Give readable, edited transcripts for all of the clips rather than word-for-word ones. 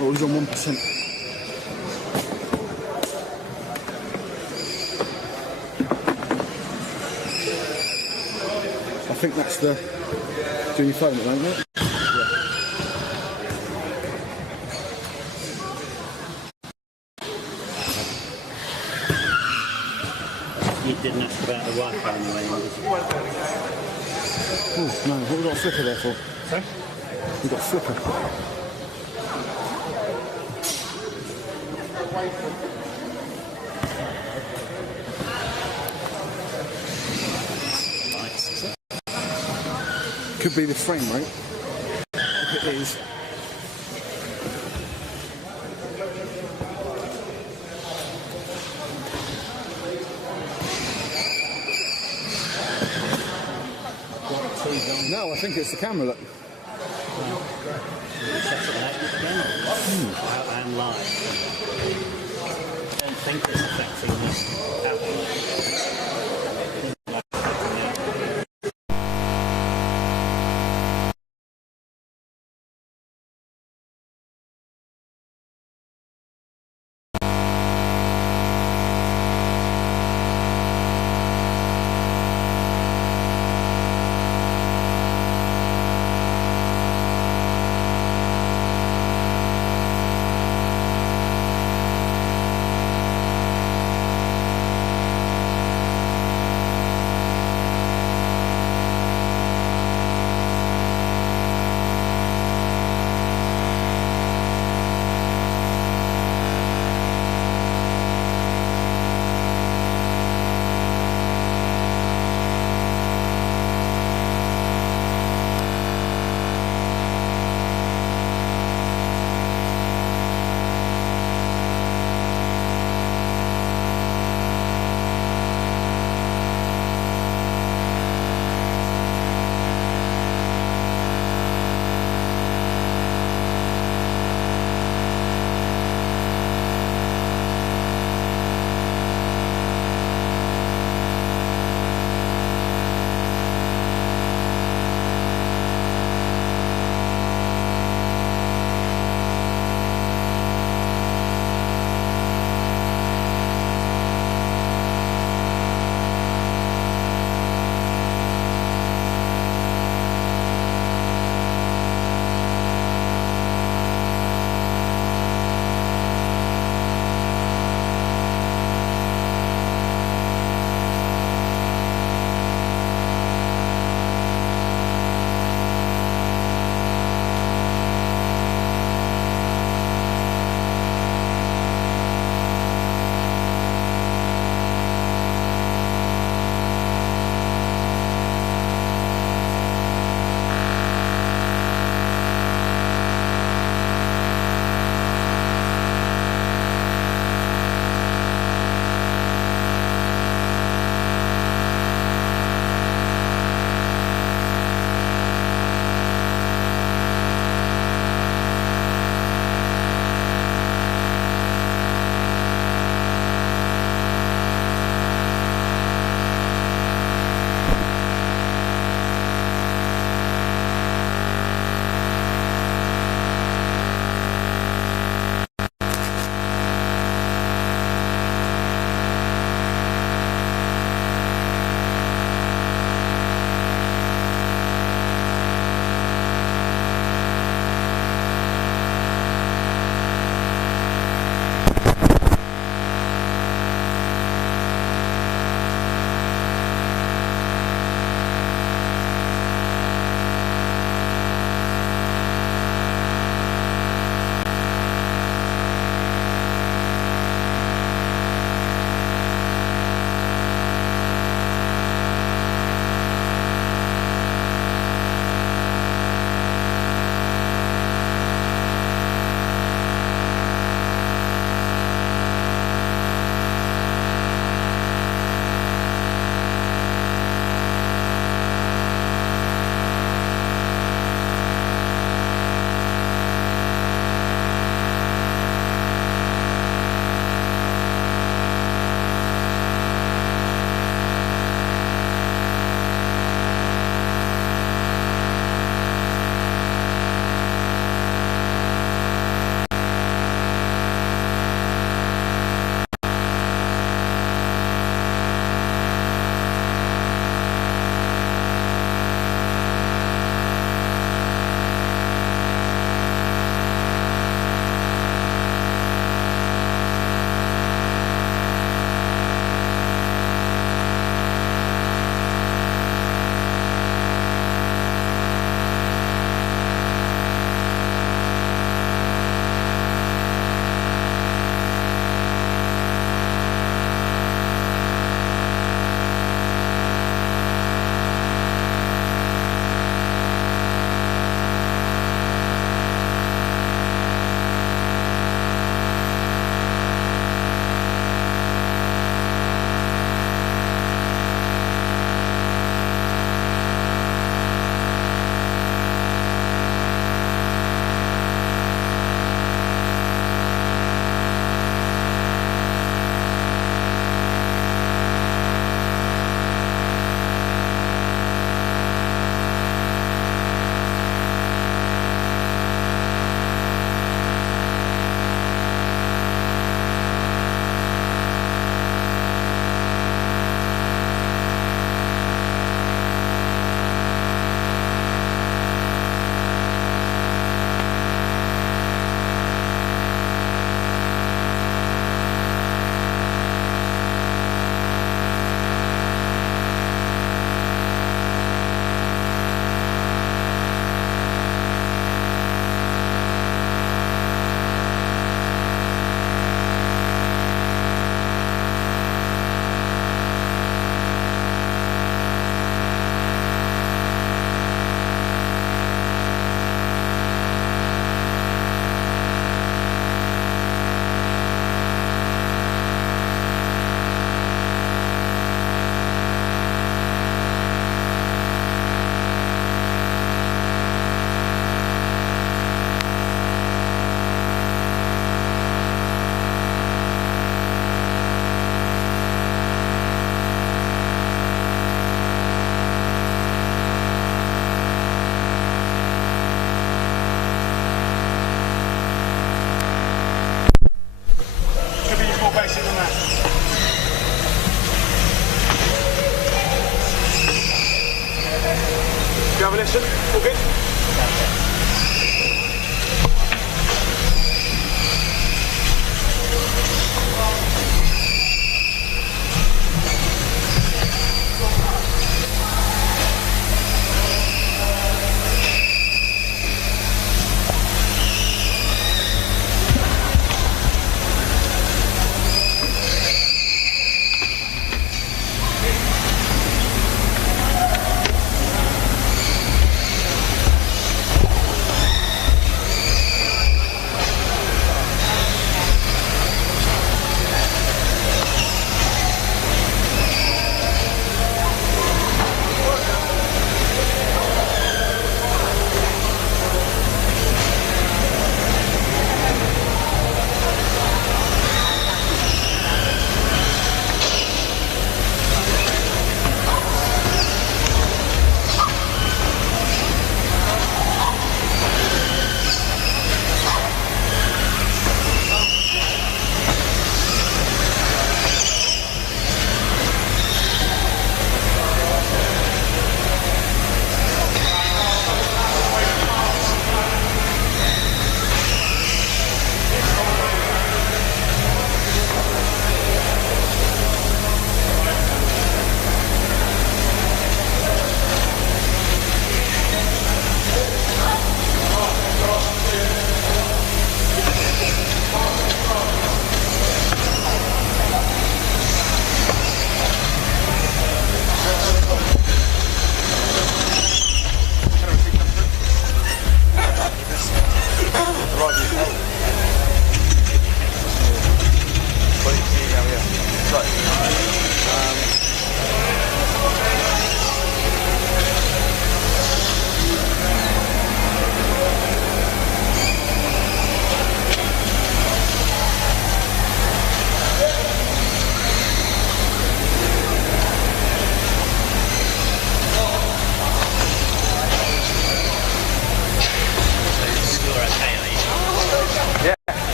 Oh, he's on 1%. I think that's the... Do your phone at the moment, mate? You didn't ask about the Wi-Fi anyway, did you? Oh, no. What have we got a flipper there for? Sorry? We've got a flipper. Could be the frame rate. If it is. No, I think it's the camera. Look. I'm live. I don't think it's affecting this.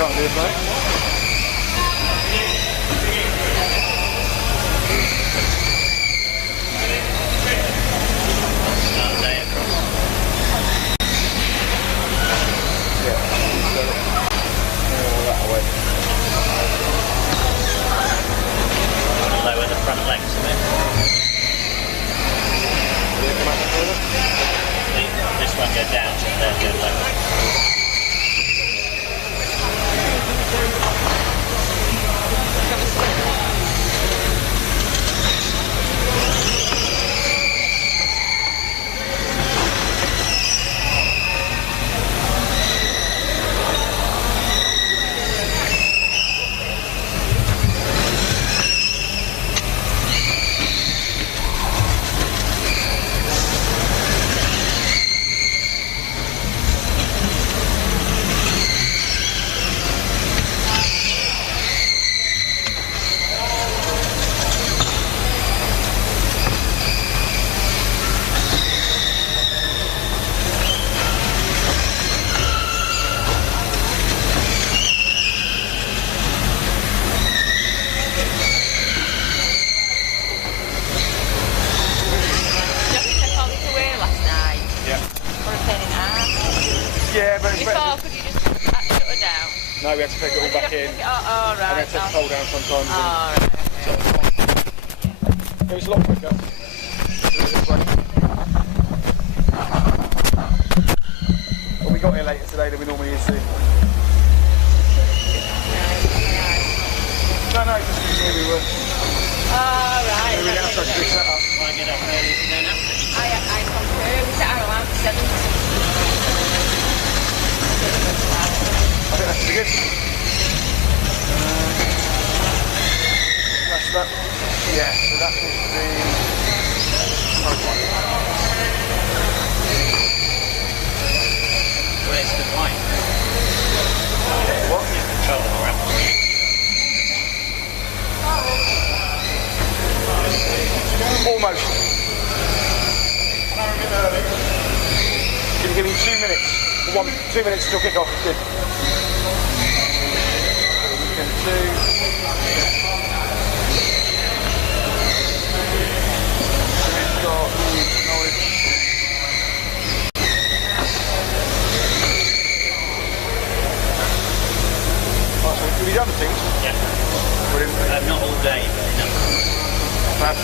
can't do it, mate. Lower the front legs a bit. This one go down, so they'll go lower. Yeah, but it's Before, better. could you just shut her down? No, we had to take it all back in. Oh, right. And we had to take the pole down sometimes. Oh, right. It was a lot quicker. Well, we got here later today than we normally used to. No, just here we were. Oh, right. We didn't have such a big setup. Want to get up early to go now? I confirm. We set our alarm for 7. I think that's pretty good. That's that. Yeah, so that is the first one. Where's the pipe? What? You control the ramp. Almost. Give me 2 minutes. 2 minutes till kick off. Good. Have you done things? Yeah. Brilliant. Not all day, but enough. Fab.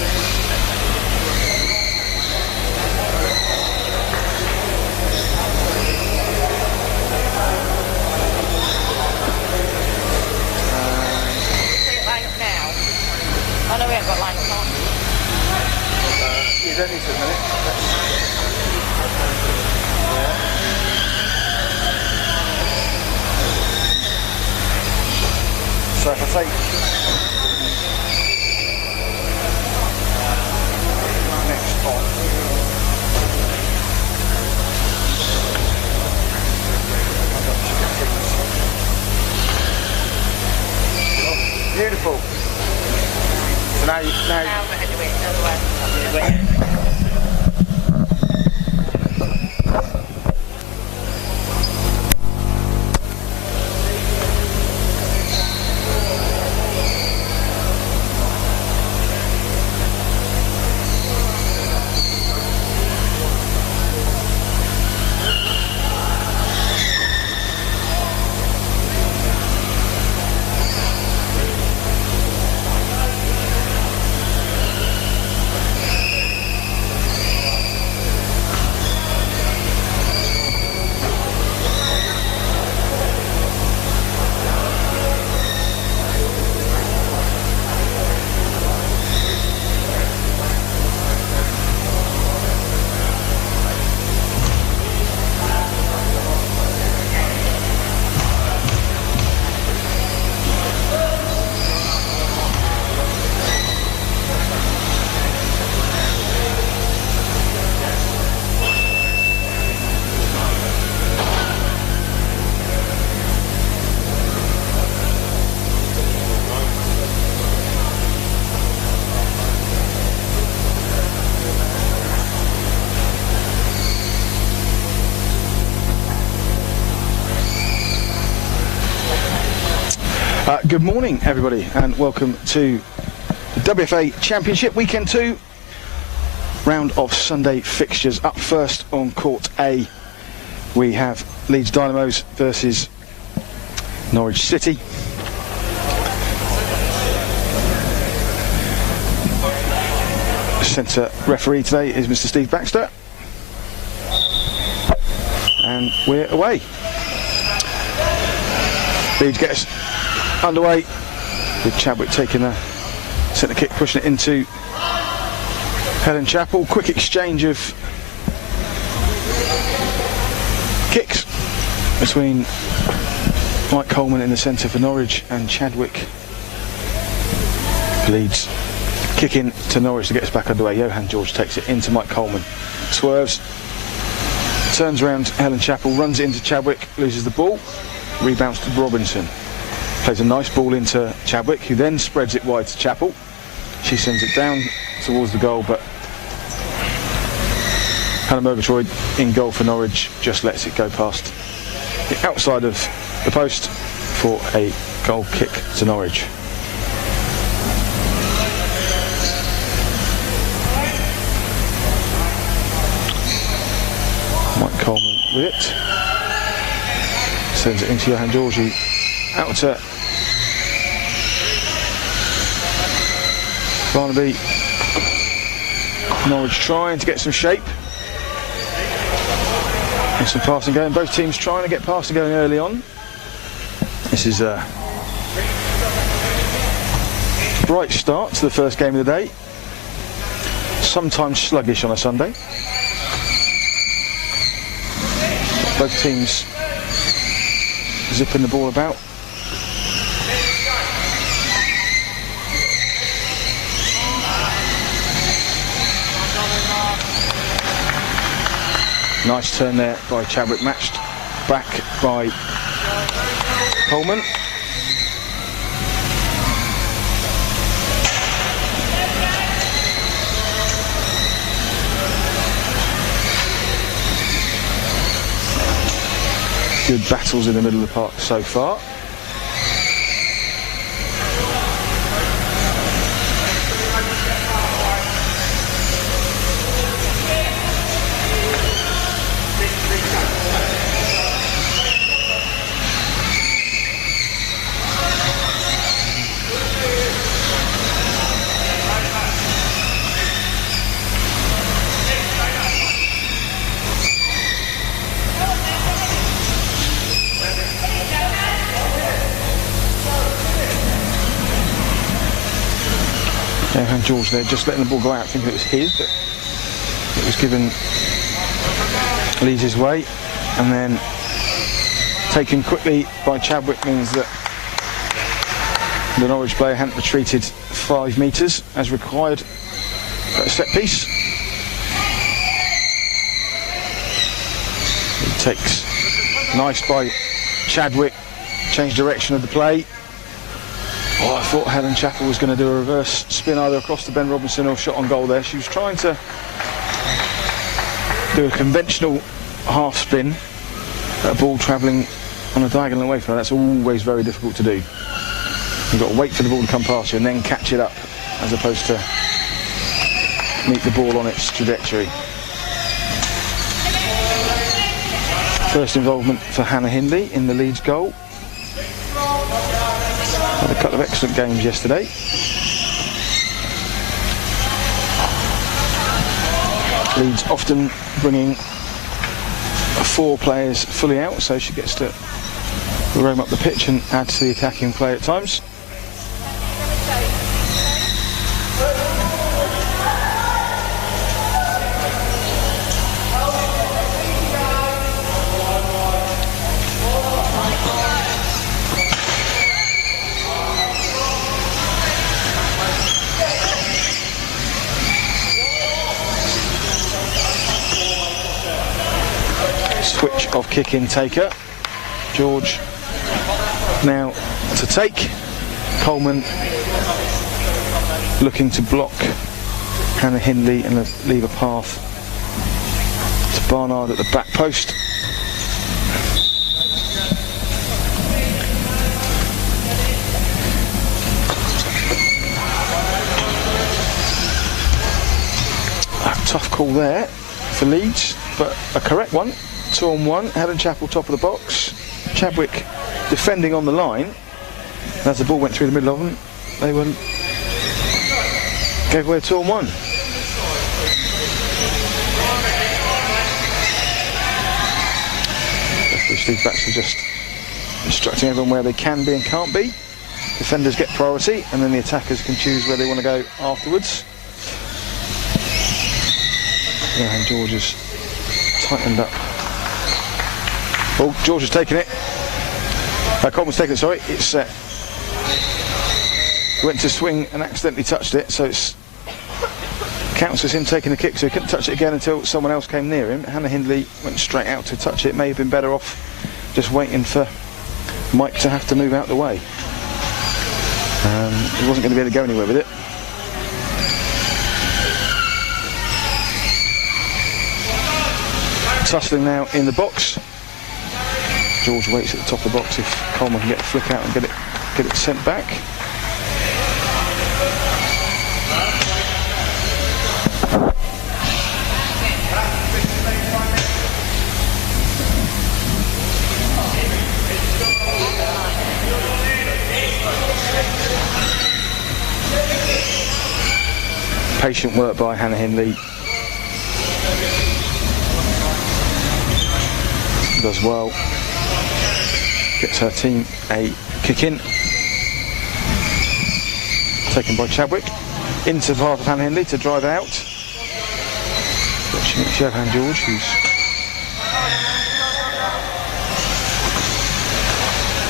Oh no, we haven't got line up on. You don't need to a minute. So if I take next on. Beautiful. So now Now we're going to do it another way. Good morning, everybody, and welcome to the WFA Championship Weekend 2 round of Sunday fixtures. Up first on Court A, we have Leeds Dynamos versus Norwich City. Centre referee today is Mr. Steve Baxter, and we're away. Leeds get us underway with Chadwick taking a centre kick, pushing it into Helen Chappell. Quick exchange of kicks between Mike Coleman in the centre for Norwich and Chadwick. Leeds kicking to Norwich to get us back underway. Johan George takes it into Mike Coleman, swerves, turns around Helen Chappell, runs it into Chadwick, loses the ball, rebounds to Robinson, plays a nice ball into Chadwick, who then spreads it wide to Chappell. She sends it down towards the goal, but Hannah Murgatroyd in goal for Norwich just lets it go past the outside of the post for a goal kick to Norwich. Mike Coleman with it, sends it into Johan Georgi, out to Barnaby. Norwich trying to get some shape and some passing going. Both teams trying to get passing going early on. This is a bright start to the first game of the day. Sometimes sluggish on a Sunday. Both teams zipping the ball about. Nice turn there by Chadwick, matched back by Coleman. Good battles in the middle of the park so far. Johan George there, just letting the ball go out, thinking it was his, but it was given Leeds his way, and then taken quickly by Chadwick means that the Norwich player hadn't retreated 5 metres as required at a set piece. It takes nice by Chadwick, change direction of the play. Oh, I thought Helen Chappell was going to do a reverse spin either across to Ben Robinson or shot on goal there. She was trying to do a conventional half spin at a ball travelling on a diagonal away from her. That's always very difficult to do. You've got to wait for the ball to come past you and then catch it up, as opposed to meet the ball on its trajectory. First involvement for Hannah Hindley in the Leeds goal. Had a couple of excellent games yesterday. Leeds often bringing 4 players fully out, so she gets to roam up the pitch and add to the attacking play at times. Switch of kick-in taker. George now to take. Coleman looking to block Hannah Hindley and leave a path to Barnard at the back post. Tough call there for Leeds, but a correct one. 2-on-1, Helen Chapel top of the box. Chadwick defending on the line. As the ball went through the middle of them, they gave away a 2-on-1. Steve Baxter just instructing everyone where they can be and can't be. Defenders get priority, and then the attackers can choose where they want to go afterwards. Yeah, and George has tightened up. Oh, George has taken it. Coleman's taken it, sorry. It's went to swing and accidentally touched it, so it's counts as him taking the kick, so he couldn't touch it again until someone else came near him. Hannah Hindley went straight out to touch it. May have been better off just waiting for Mike to have to move out the way. He wasn't going to be able to go anywhere with it. Tussling now in the box. George waits at the top of the box if Coleman can get the flick out and get it sent back. Patient work by Hannah Hindley. Does well. Gets her team a kick in. Taken by Chadwick. Into the path of Hannah Hindley to drive out. But she meets Johan George,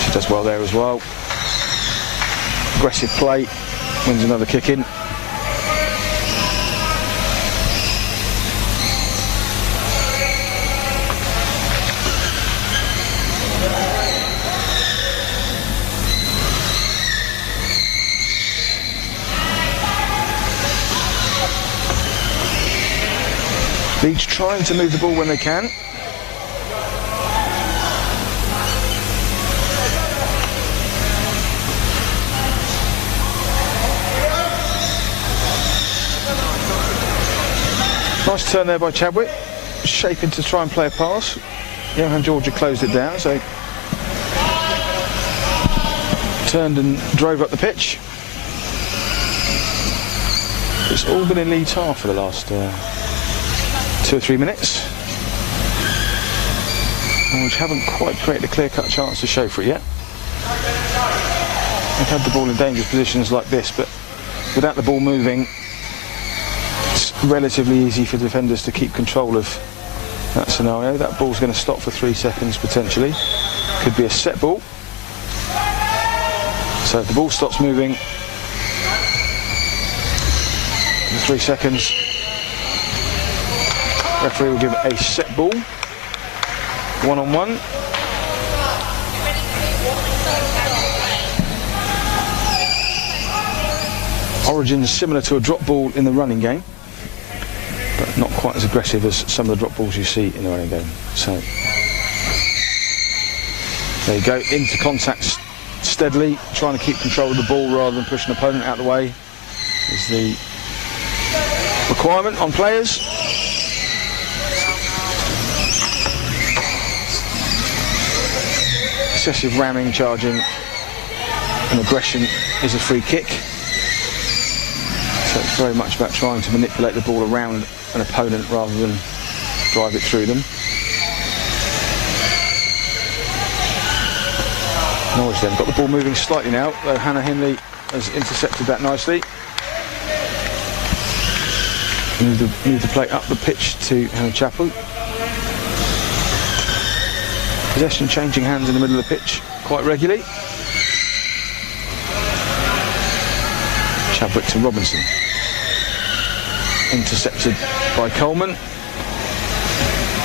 she does well there as well. Aggressive play. Wins another kick in. Leeds trying to move the ball when they can. Nice turn there by Chadwick, shaping to try and play a pass. Johan Georgia closed it down, so turned and drove up the pitch. It's all been in Leeds half for the last 2 or 3 minutes. Norwich haven't quite created a clear-cut chance to show for it yet. They've had the ball in dangerous positions like this, but without the ball moving, it's relatively easy for defenders to keep control of that scenario. That ball's going to stop for 3 seconds potentially. Could be a set ball. So if the ball stops moving for 3 seconds, referee will give a set ball, 1-on-1. Origins similar to a drop ball in the running game, but not quite as aggressive as some of the drop balls you see in the running game. So there you go, into contact steadily, trying to keep control of the ball rather than push an opponent out of the way is the requirement on players. Excessive ramming, charging and aggression is a free kick. So it's very much about trying to manipulate the ball around an opponent rather than drive it through them. Norwich then got the ball moving slightly now, though Hannah Hindley has intercepted that nicely. Move the play up the pitch to Hannah Chapel. Possession changing hands in the middle of the pitch quite regularly. Chadwick to Robinson. Intercepted by Coleman.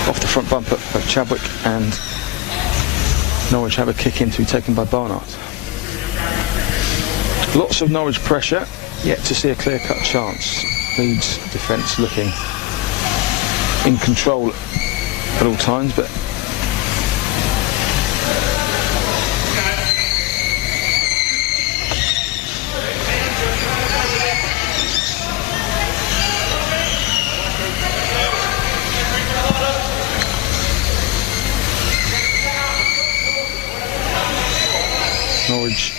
Off the front bumper of Chadwick, and Norwich have a kick in to be taken by Barnard. Lots of Norwich pressure, yet to see a clear-cut chance. Leeds defence looking in control at all times, but Norwich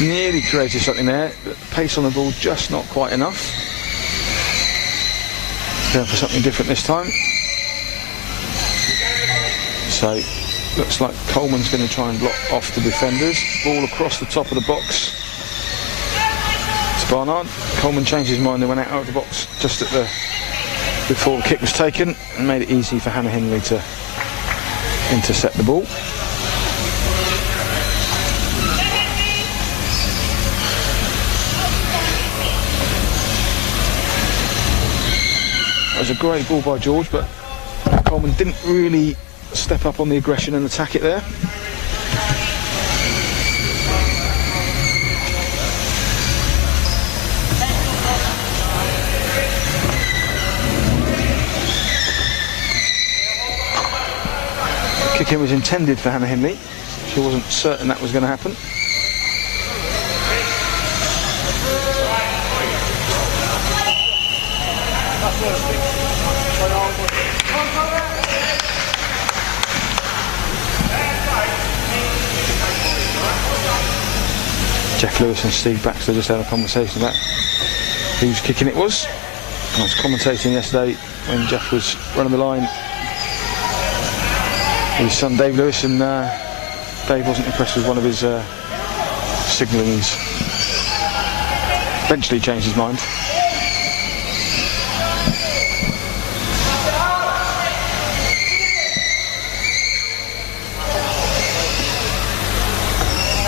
nearly created something there, but the pace on the ball just not quite enough. Going for something different this time. So, looks like Coleman's going to try and block off the defenders. Ball across the top of the box to Barnard. Coleman changed his mind and went out of the box just at before the kick was taken, and made it easy for Hannah Henley to intercept the ball. It was a great ball by George, but Coleman didn't really step up on the aggression and attack it there. Kick-in was intended for Hannah Henley. She wasn't certain that was going to happen. Jeff Lewis and Steve Baxter just had a conversation about whose kicking it was. I was commentating yesterday when Jeff was running the line with his son Dave Lewis, and Dave wasn't impressed with one of his signalling. He's eventually changed his mind.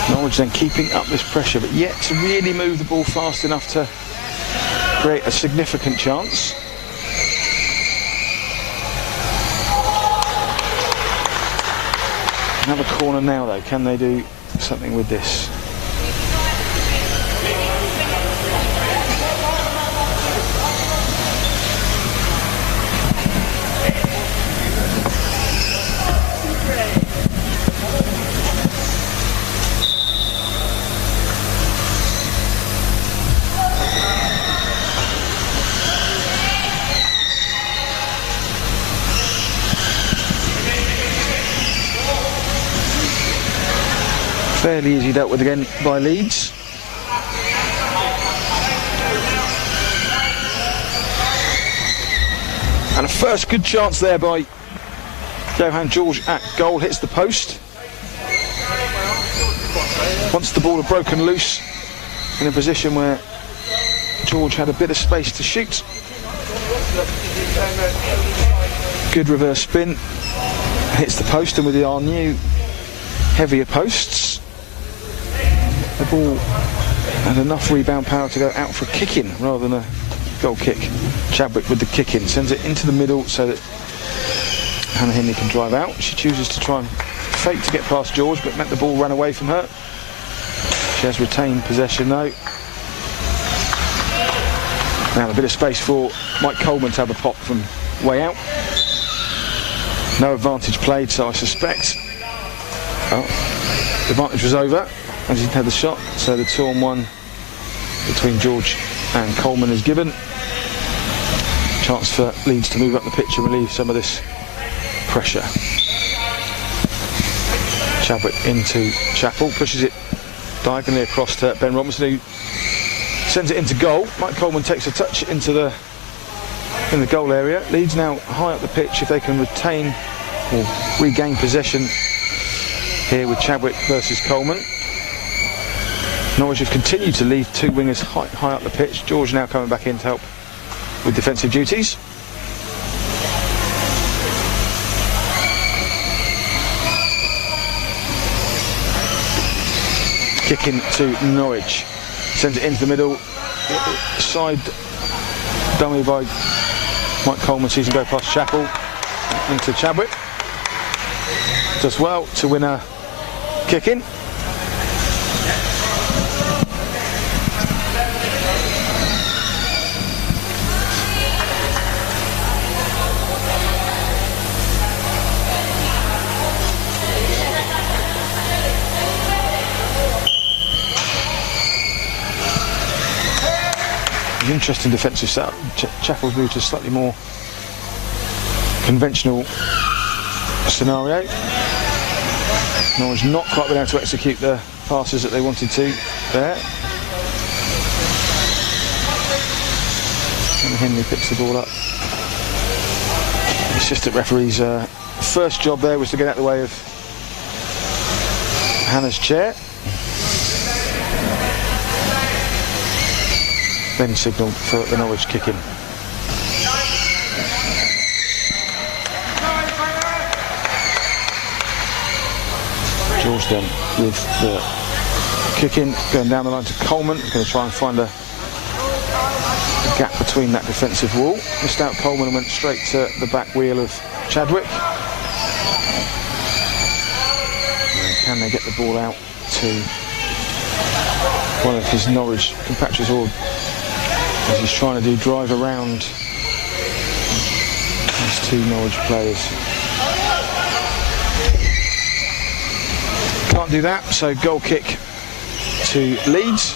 Norwich then keeping up this pressure, but yet to really move the ball fast enough to create a significant chance. Another corner now though, can they do something with this? Fairly easy dealt with again by Leeds. And a first good chance there by Johan George at goal, hits the post. Once the ball had broken loose in a position where George had a bit of space to shoot. Good reverse spin, hits the post, and with our new heavier posts, the ball had enough rebound power to go out for a kick-in rather than a goal kick. Chadwick with the kick-in sends it into the middle so that Hannah Henley can drive out. She chooses to try and fake to get past George, but meant the ball ran away from her. She has retained possession though. Now a bit of space for Mike Coleman to have a pop from way out. No advantage played, so I suspect the advantage was over as he had the shot, so the 2-on-1 between George and Coleman is given. Chance for Leeds to move up the pitch and relieve some of this pressure. Chadwick into Chappell, pushes it diagonally across to Ben Robinson, who sends it into goal. Mike Coleman takes a touch in the goal area. Leeds now high up the pitch. If they can retain or regain possession here with Chadwick versus Coleman. Norwich have continued to leave two wingers high up the pitch. George now coming back in to help with defensive duties. Kicking to Norwich. Sends it into the middle. Side dummy by Mike Coleman, sees him go past Chappell into Chadwick. Does well to win a kick-in. Interesting defensive setup. Chappell's moved to a slightly more conventional scenario. Norwich not quite been able to execute the passes that they wanted to there. And Henley picks the ball up. The assistant referee's first job there was to get out of the way of Hannah's chair. Then signalled for the Norwich kick-in. George then with the kick-in, going down the line to Coleman. He's going to try and find a gap between that defensive wall. Missed out Coleman and went straight to the back wheel of Chadwick. Can they get the ball out to one of his Norwich compatriots, or as he's trying to do, drive around these two Norwich players? Can't do that, so goal kick to Leeds.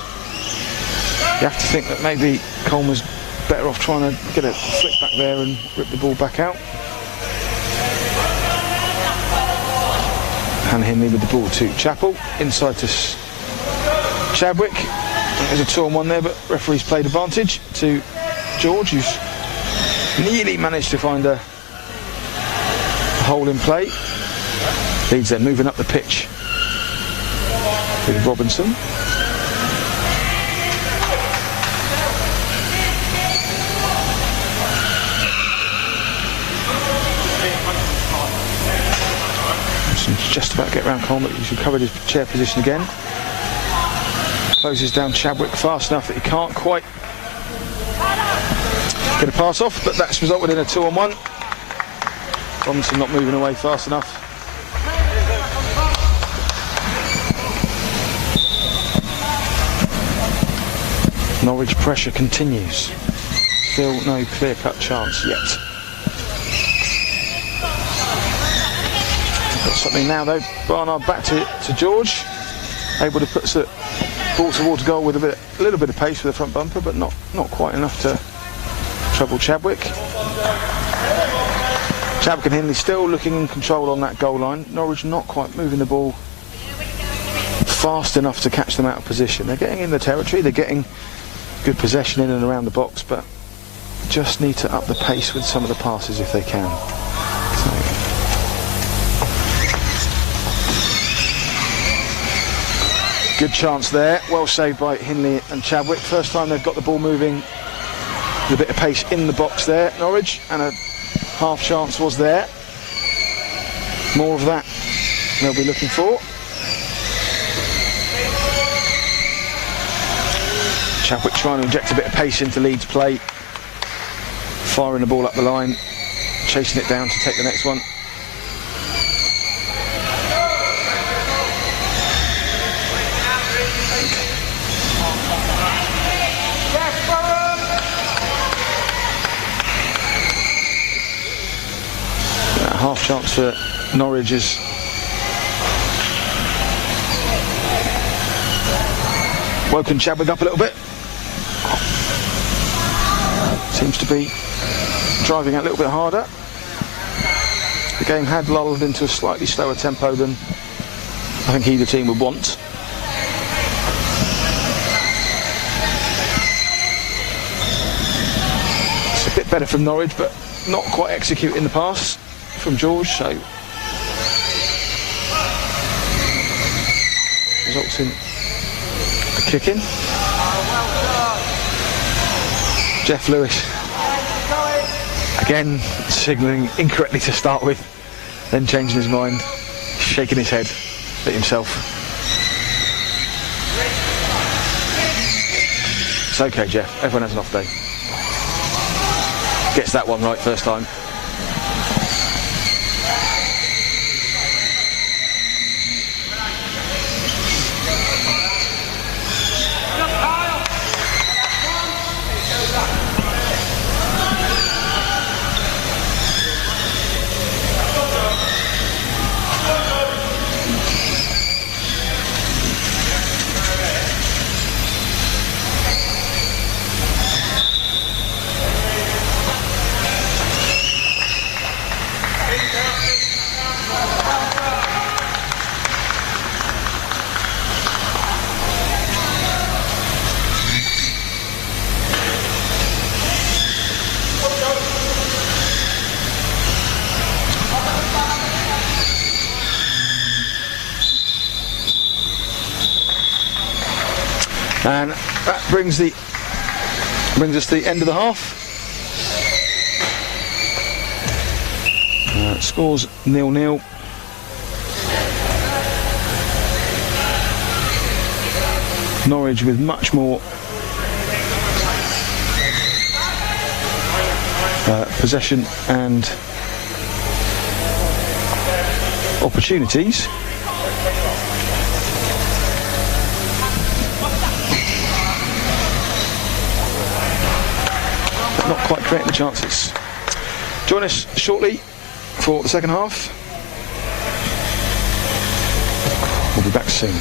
You have to think that maybe Coleman's better off trying to get a flick back there and rip the ball back out. And Henley with the ball to Chappell, inside to Chadwick. There's a 2-on-1 there, but referee's played advantage to George, who's nearly managed to find a hole in play. Leeds then moving up the pitch with Robinson. Just about to get round Coleman. He's recovered his chair position again. Closes down Chadwick fast enough that he can't quite get a pass off, but that's resulted in a 2-on-1. Robinson not moving away fast enough. Norwich pressure continues. Still no clear-cut chance yet. Got something now though. Barnard back to George, able to put the ball towards goal with a little bit of pace with the front bumper, but not quite enough to trouble Chadwick. Chadwick and Henley still looking in control on that goal line. Norwich not quite moving the ball fast enough to catch them out of position. They're getting in the territory, they're getting good possession in and around the box, but just need to up the pace with some of the passes if they can. Good chance there, well saved by Henley and Chadwick. First time they've got the ball moving with a bit of pace in the box there, Norwich, and a half chance was there. More of that they'll be looking for. Chadwick trying to inject a bit of pace into Leeds play, firing the ball up the line, chasing it down to take the next one. Half chance for Norwich is woken Chadwick up a little bit. Seems to be driving a little bit harder. The game had lulled into a slightly slower tempo than I think either team would want. It's a bit better from Norwich, but not quite executing the pass from George, so results in a kick-in. Jeff Lewis again signalling incorrectly to start with, then changing his mind, shaking his head at himself. It's okay, Jeff, everyone has an off day. Gets that one right first time. And that brings us to the end of the half. Scores 0-0. Norwich with much more possession and opportunities. But not quite creating the chances. Join us shortly for the second half. We'll be back soon.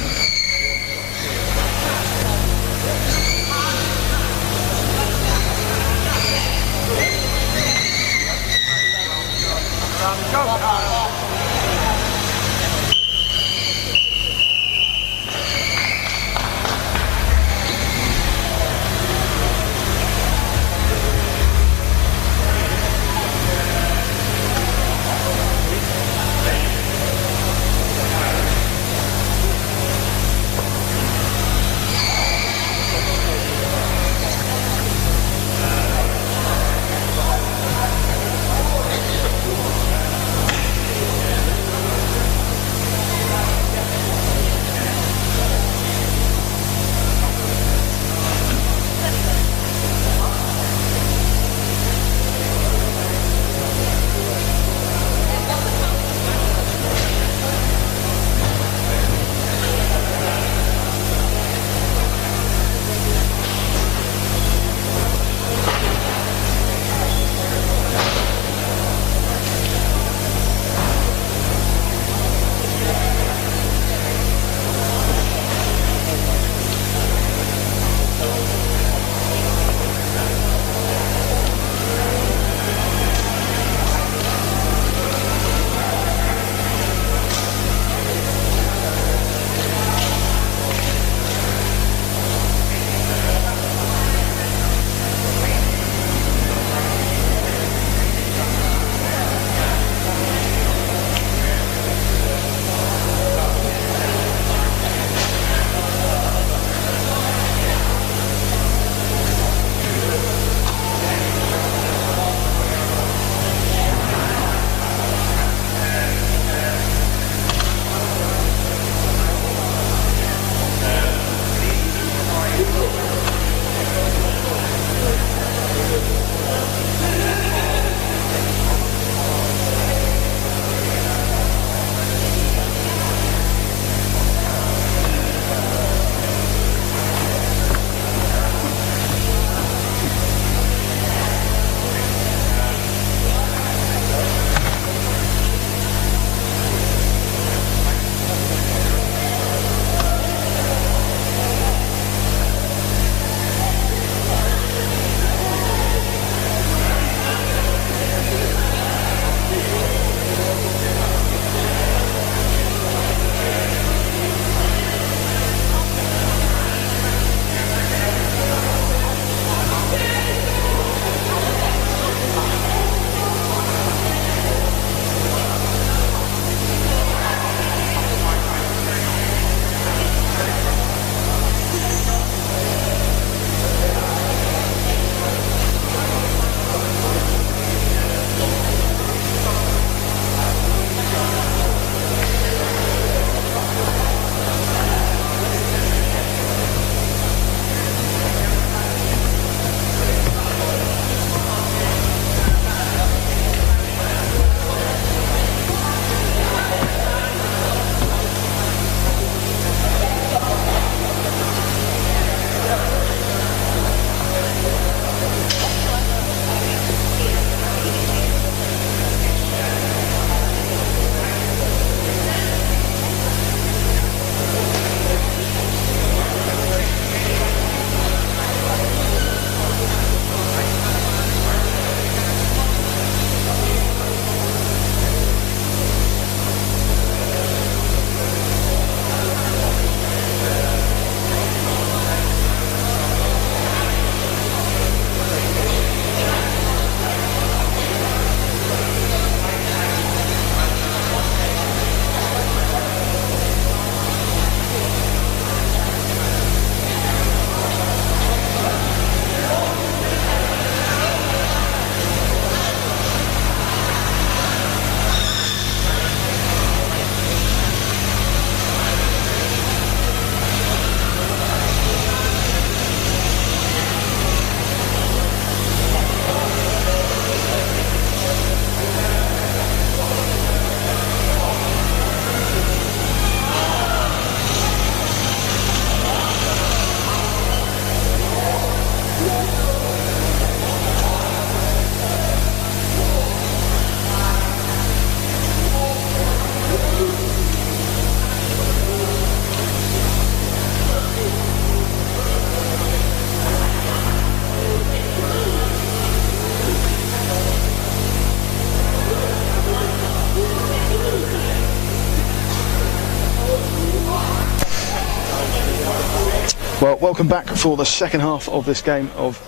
Well, welcome back for the second half of this game of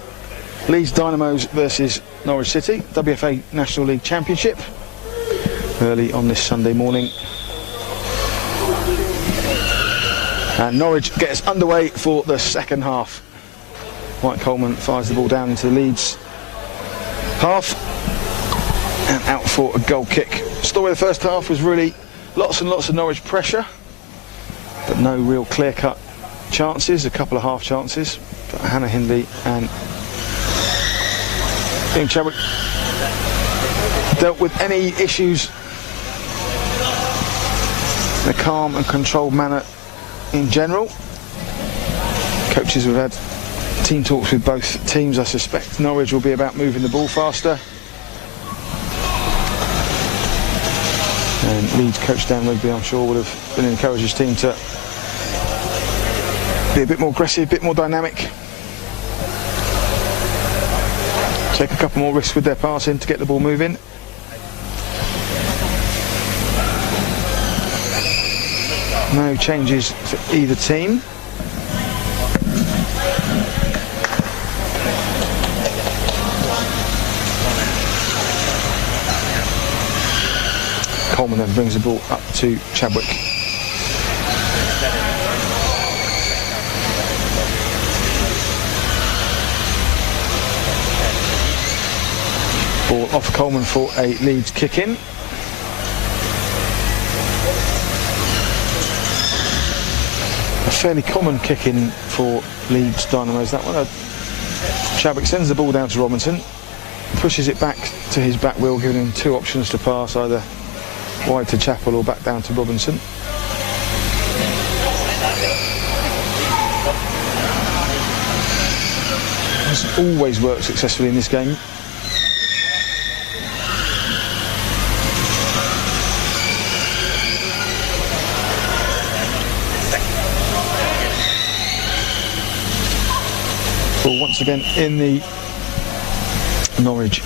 Leeds Dynamos versus Norwich City, WFA National League Championship, early on this Sunday morning. And Norwich gets underway for the second half. Mike Coleman fires the ball down into the Leeds half and out for a goal kick. Story of the first half was really lots and lots of Norwich pressure, but no real clear-cut chances, a couple of half chances. But Hannah Hindley and Dean Chadwick dealt with any issues in a calm and controlled manner in general. Coaches have had team talks with both teams. I suspect Norwich will be about moving the ball faster. And Leeds coach Dan Rigby, I'm sure, would have been encouraged his team to be a bit more aggressive, a bit more dynamic. Take a couple more risks with their passing to get the ball moving. No changes for either team. Coleman then brings the ball up to Chadwick. Ball off Coleman for a Leeds kick-in. A fairly common kick-in for Leeds Dynamos, that one. Chadwick sends the ball down to Robinson, pushes it back to his back wheel, giving him two options to pass, either wide to Chappell or back down to Robinson. Doesn't always work successfully in this game. Ball once again in the Norwich,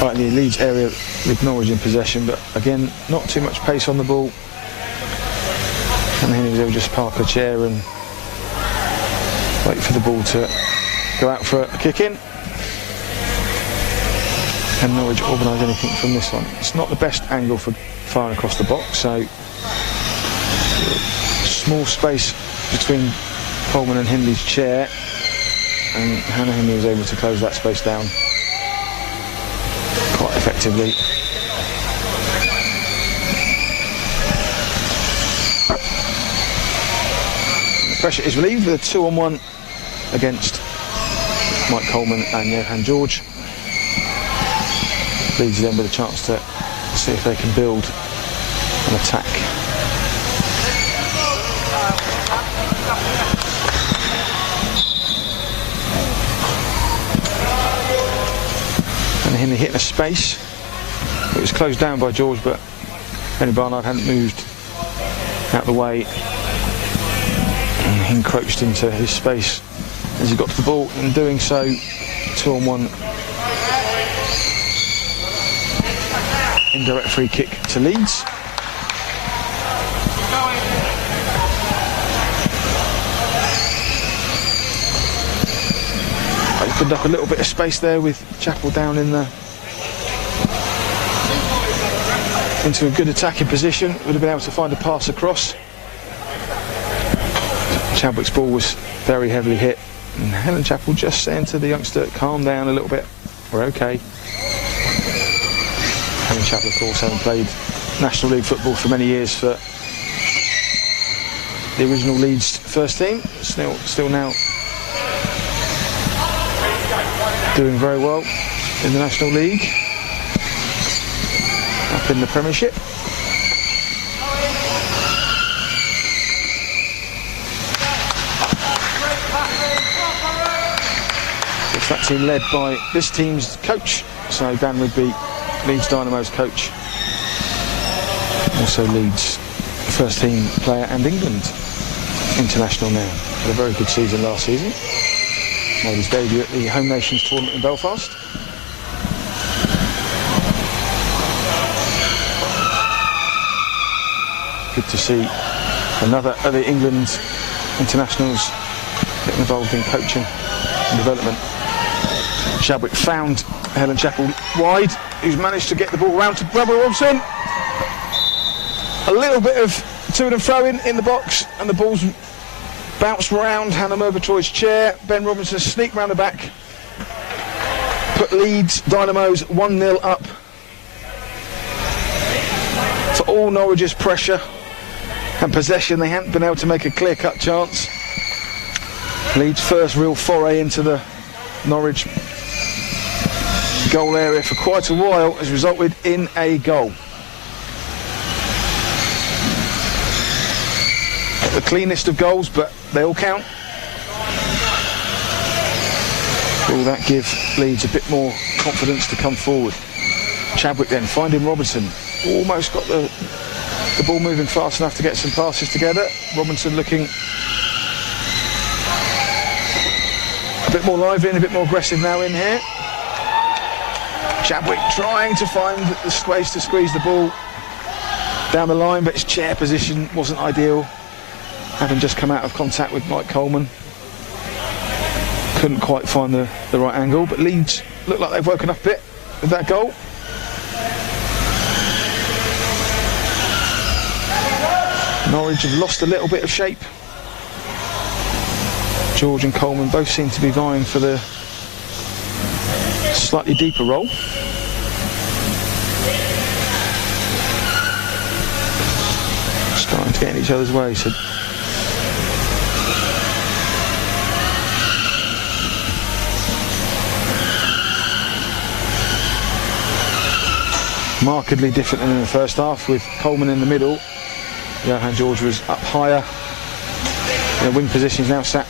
the Leeds area with Norwich in possession, but again not too much pace on the ball. And then he will just park a chair and wait for the ball to go out for a kick in. Can Norwich organise anything from this one? It's not the best angle for firing across the box, so small space between Coleman and Hindley's chair, and Hannah Hindley was able to close that space down quite effectively. The pressure is relieved with a 2-on-1 against Mike Coleman and Johan George. Leeds then with a chance to see if they can build an attack. And Hindley hitting a space. It was closed down by George, but Benny Barnard hadn't moved out of the way. And he encroached into his space as he got to the ball. In doing so, 2-on-1. Indirect free kick to Leeds. Opened up a little bit of space there with Chappell down in the into a good attacking position. Would have been able to find a pass across. Chadwick's ball was very heavily hit, and Helen Chappell just saying to the youngster, calm down a little bit, we're okay. Helen Chappell, of course, having played National League football for many years for the original Leeds first team, still now doing very well in the National League, up in the Premiership. It's that team led by this team's coach, so Dan Rigby, Leeds Dynamo's coach, also Leeds first team player and England international now. Had a very good season last season. Made his debut at the Home Nations tournament in Belfast. Good to see another of the England internationals getting involved in coaching and development. Chadwick found Helen Chappell wide, who's managed to get the ball round to Brother Robson. A little bit of to and fro in the box, and the ball's bounced round Hannah Murgatroyd's chair. Ben Robinson sneaked round the back, put Leeds Dynamos 1-0 up. For all Norwich's pressure and possession, they hadn't been able to make a clear-cut chance. Leeds' first real foray into the Norwich goal area for quite a while has resulted in a goal. Not the cleanest of goals, but they all count. Will that give Leeds a bit more confidence to come forward? Chadwick then finding Robinson. Almost got the ball moving fast enough to get some passes together. Robinson looking a bit more lively and a bit more aggressive now in here. Chadwick trying to find the space to squeeze the ball down the line, but his chair position wasn't ideal, having just come out of contact with Mike Coleman. Couldn't quite find the right angle, but Leeds look like they've woken up a bit with that goal. Norwich have lost a little bit of shape. George and Coleman both seem to be vying for the slightly deeper role. Starting to get in each other's way, so markedly different than in the first half, with Coleman in the middle. Johan George was up higher. The wing position is now sat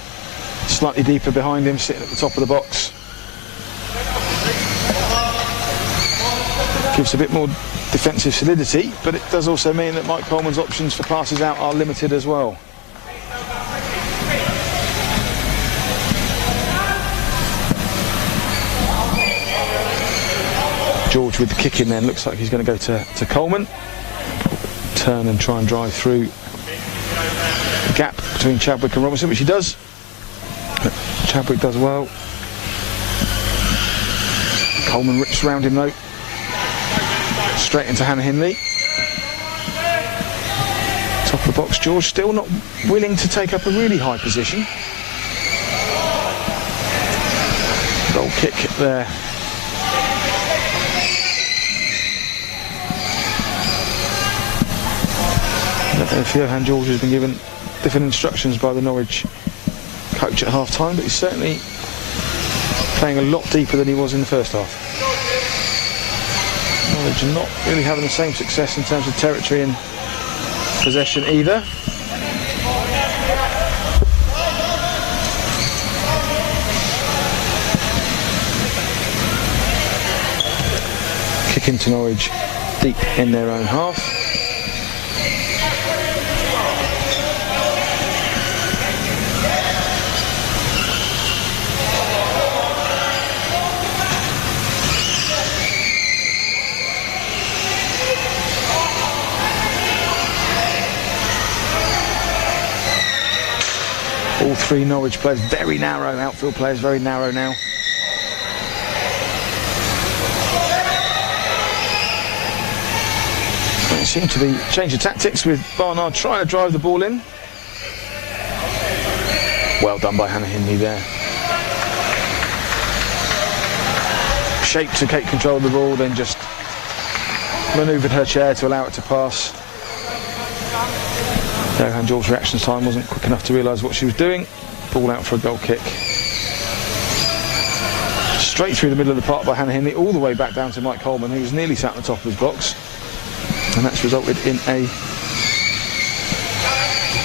slightly deeper behind him, sitting at the top of the box. Gives a bit more defensive solidity, but it does also mean that Mike Coleman's options for passes out are limited as well. George with the kick in then, looks like he's going to go to Coleman. Turn and try and drive through the gap between Chadwick and Robinson, which he does. Chadwick does well. Coleman rips round him though. Straight into Hannah Hindley. Top of the box, George still not willing to take up a really high position. Goal kick there. I don't know if Johan George has been given different instructions by the Norwich coach at half-time, but he's certainly playing a lot deeper than he was in the first half. Norwich are not really having the same success in terms of territory and possession either. Kick into Norwich deep in their own half. All three Norwich players very narrow, outfield players very narrow now. They seem to be changing tactics, with Barnard trying to drive the ball in. Well done by Hannah Hindley there. Shape to take control of the ball, then just manoeuvred her chair to allow it to pass. Johan George's reaction time wasn't quick enough to realise what she was doing. Ball out for a goal kick. Straight through the middle of the park by Hannah Hindley, all the way back down to Mike Coleman, who was nearly sat on the top of his box. And that's resulted in a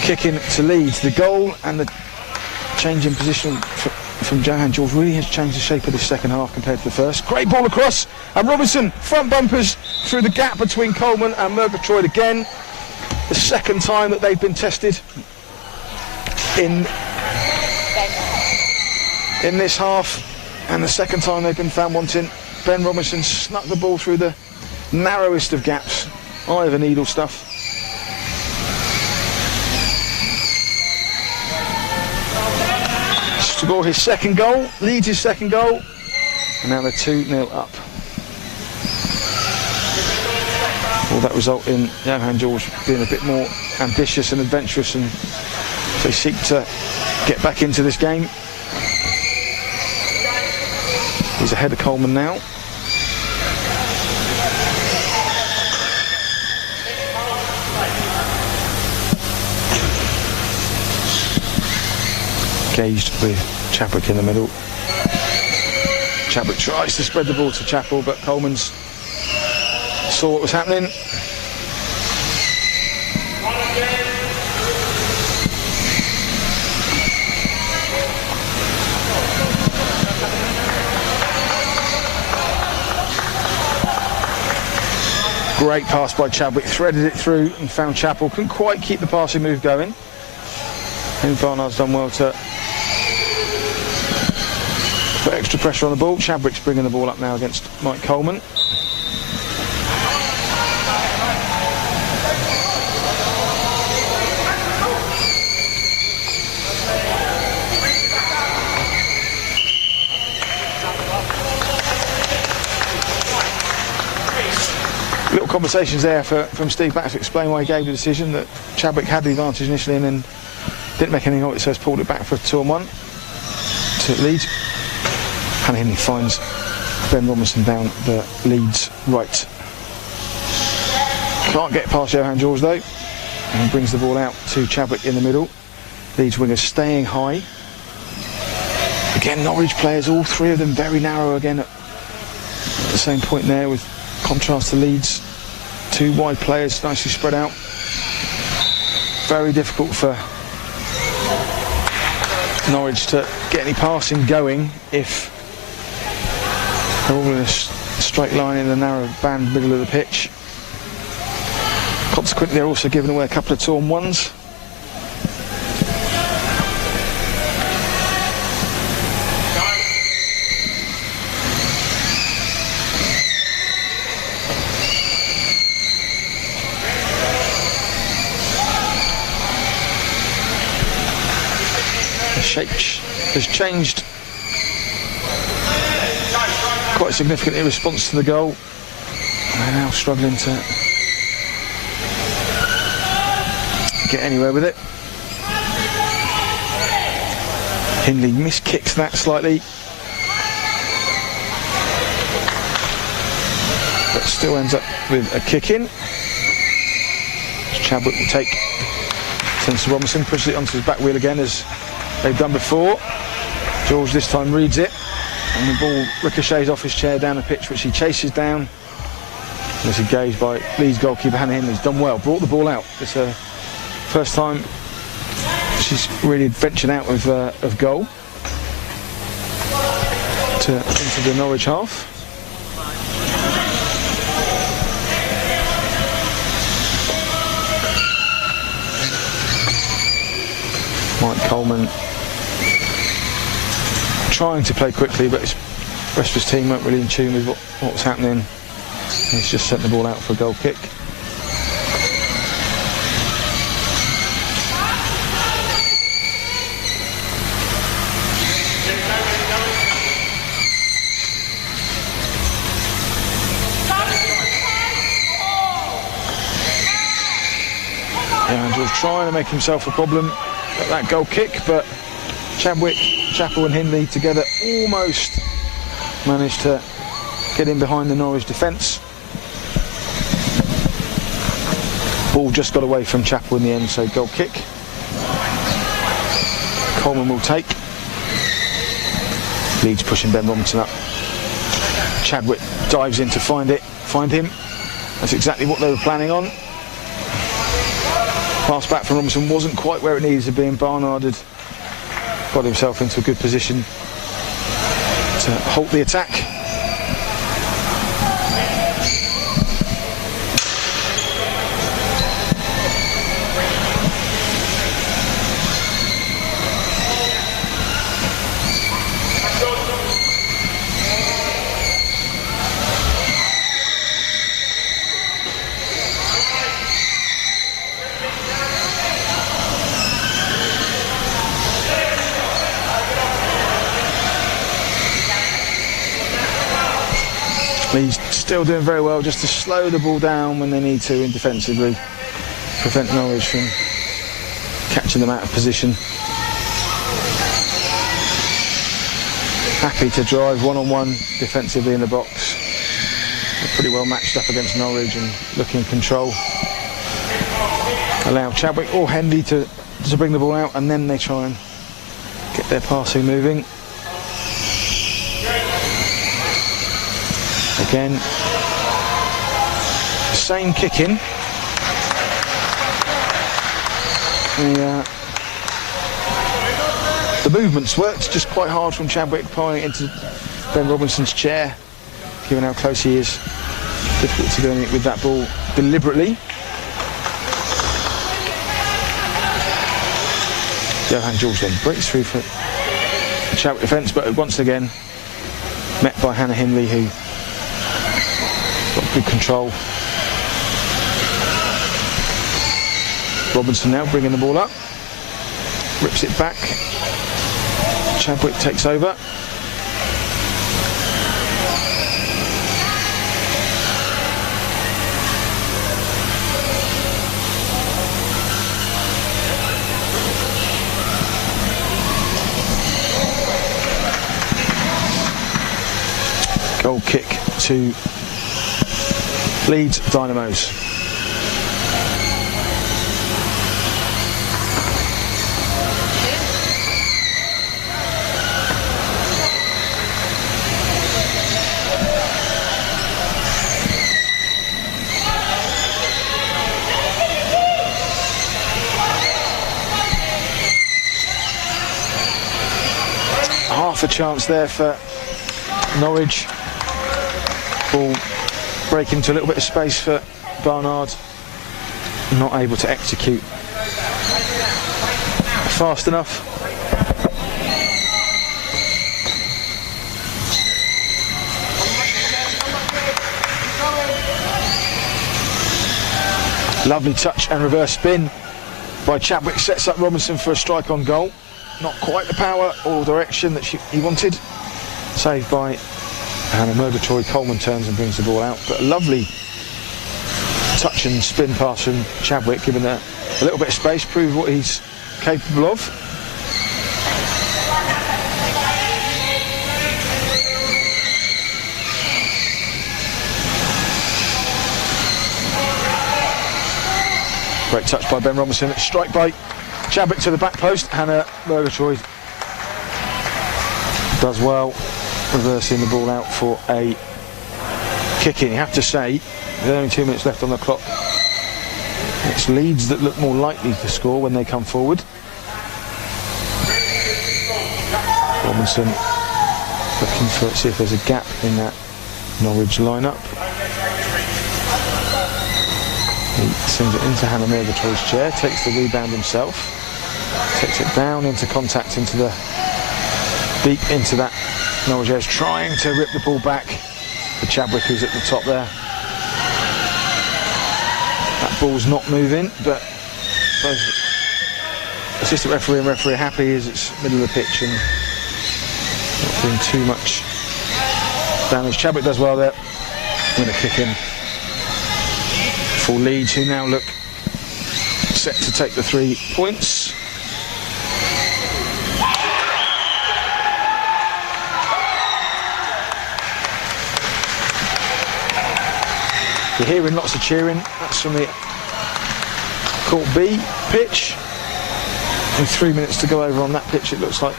kick in to Leeds. The goal and the change in position from Johan George really has changed the shape of this second half compared to the first. Great ball across, and Robinson front bumpers through the gap between Coleman and Murgatroyd again. The second time that they've been tested in this half, and the second time they've been found wanting. Ben Robinson snuck the ball through the narrowest of gaps. Eye of a needle stuff. score his second goal, Leeds his second goal, and now they're 2-0 up. Will that result in Johan George being a bit more ambitious and adventurous and they seek to get back into this game? He's ahead of Coleman now. Engaged with Chadwick in the middle. Chadwick tries to spread the ball to Chappell, but Coleman's saw what was happening. Great pass by Chadwick, threaded it through and found Chappell. Couldn't quite keep the passing move going. And Barnard's done well to put extra pressure on the ball. Chadwick's bringing the ball up now against Mike Coleman. Little conversations there from Steve Bax to explain why he gave the decision that Chadwick had the advantage initially and then didn't make anything of it, so has pulled it back for a 2-on-1 to Leeds. And he finds Ben Robinson down the Leeds right. Can't get past Johan George though, and brings the ball out to Chadwick in the middle. Leeds wingers staying high. Again, Norwich players, all three of them very narrow again at the same point there, with contrast to Leeds. Two wide players nicely spread out. Very difficult for Norwich to get any passing going if they're all in a straight line in the narrow band middle of the pitch. Consequently, they're also giving away a couple of 2-on-1s. The shape has changed quite significantly in response to the goal. They're now struggling to get anywhere with it. Hindley miskicks that slightly, but still ends up with a kick in. Chadwick will take, sends to Robinson, pushes it onto his back wheel again as they've done before. George this time reads it, and the ball ricochets off his chair down the pitch, which he chases down. And it's engaged by Leeds goalkeeper Hannah Hindley. He's done well, brought the ball out. It's her first time she's really ventured out of goal into the Norwich half. Mike Coleman trying to play quickly, but the rest of his team weren't really in tune with what was happening. He's just sent the ball out for a goal kick. Angel trying to make himself a problem at that goal kick, but Chadwick, Chappell and Hindley together almost managed to get in behind the Norwich defence. Ball just got away from Chappell in the end, so goal kick. Coleman will take. Leeds pushing Ben Robinson up. Chadwick dives in to find him. That's exactly what they were planning on. Pass back from Robinson wasn't quite where it needed to be, and Barnard had got himself into a good position to halt the attack. Leeds still doing very well just to slow the ball down when they need to and defensively prevent Norwich from catching them out of position. Happy to drive one-on-one defensively in the box. They're pretty well matched up against Norwich and looking in control. Allow Chadwick or Hendy to bring the ball out, and then they try and get their passing moving. Again, same kick in. The movements worked just quite hard from Chadwick, piling it into Ben Robinson's chair, given how close he is. Difficult to go in with that ball deliberately. Johan George then breaks through for the Chadwick defence, but once again met by Hannah Hindley, who got good control. Robinson now bringing the ball up, rips it back. Chadwick takes over. Goal kick to Leeds Dynamos. Half a chance there for Norwich. Ball breaking into a little bit of space for Barnard. Not able to execute fast enough. Lovely touch and reverse spin by Chadwick, sets up Robinson for a strike on goal. Not quite the power or direction that he wanted. Saved by Hannah Murgatroyd. Coleman turns and brings the ball out. But a lovely touch and spin pass from Chadwick, giving a little bit of space, prove what he's capable of. Great touch by Ben Robinson. Strike by Chadwick to the back post. Hannah Murgatroyd does well, reversing the ball out for a kick in. You have to say, with only 2 minutes left on the clock, it's Leeds that look more likely to score when they come forward. Robinson looking for, see if there's a gap in that Norwich lineup. He sends it into Hannah Murgatroyd's chair, takes the rebound himself, takes it down into contact, into the deep into that Norwich edge, trying to rip the ball back for Chadwick, who's at the top there. That ball's not moving, but both assistant referee and referee are happy as it's middle of the pitch and not doing too much damage. Chadwick does well there with a kick in for Leeds, who now look set to take the 3 points. You're hearing lots of cheering. That's from the Court B pitch. With 3 minutes to go over on that pitch, it looks like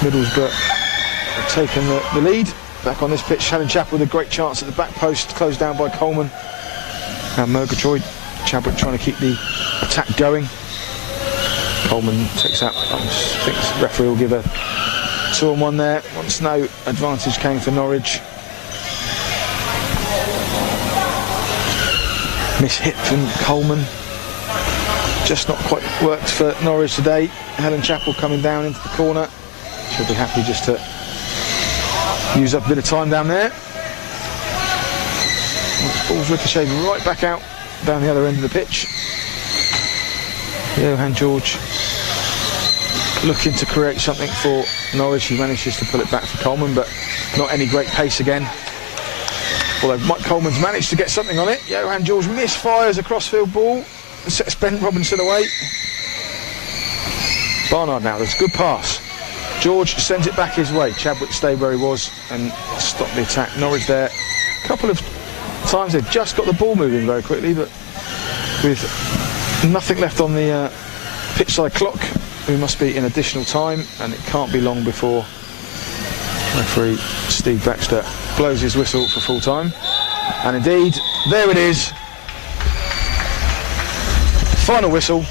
Middlesbrough have taken the lead. Back on this pitch, Helen Chappell with a great chance at the back post, closed down by Coleman. Now Murgatroyd, Chadwick trying to keep the attack going. Coleman takes out, I think the referee will give a 2-on-1 there. Once no advantage came for Norwich. Miss hit from Coleman. Just not quite worked for Norwich today. Helen Chappell coming down into the corner. She'll be happy just to use up a bit of time down there. Ball's ricocheted right back out down the other end of the pitch. Johan George looking to create something for Norwich. He manages to pull it back for Coleman, but not any great pace again. Although Mike Coleman's managed to get something on it. Johan George misfires a crossfield ball and sets Ben Robinson away. Barnard now, there's a good pass. George sends it back his way. Chadwick stayed where he was and stopped the attack. Norwich there. A couple of times they've just got the ball moving very quickly, but with nothing left on the pitch side clock, we must be in additional time, and it can't be long before referee Steve Baxter blows his whistle for full time. And indeed, there it is. Final whistle.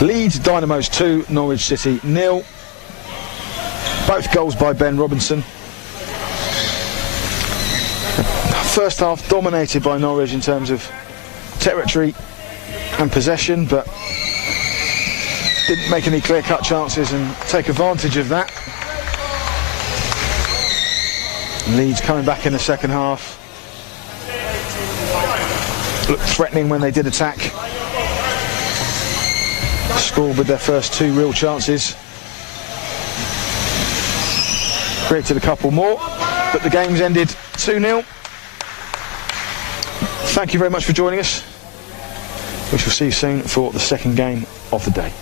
Leeds Dynamos 2, Norwich City 0. Both goals by Ben Robinson. First half dominated by Norwich in terms of territory and possession, but didn't make any clear-cut chances and take advantage of that. Leeds coming back in the second half. Looked threatening when they did attack. Scored with their first 2 real chances. Created a couple more, but the game's ended 2-0. Thank you very much for joining us. We shall see you soon for the second game of the day.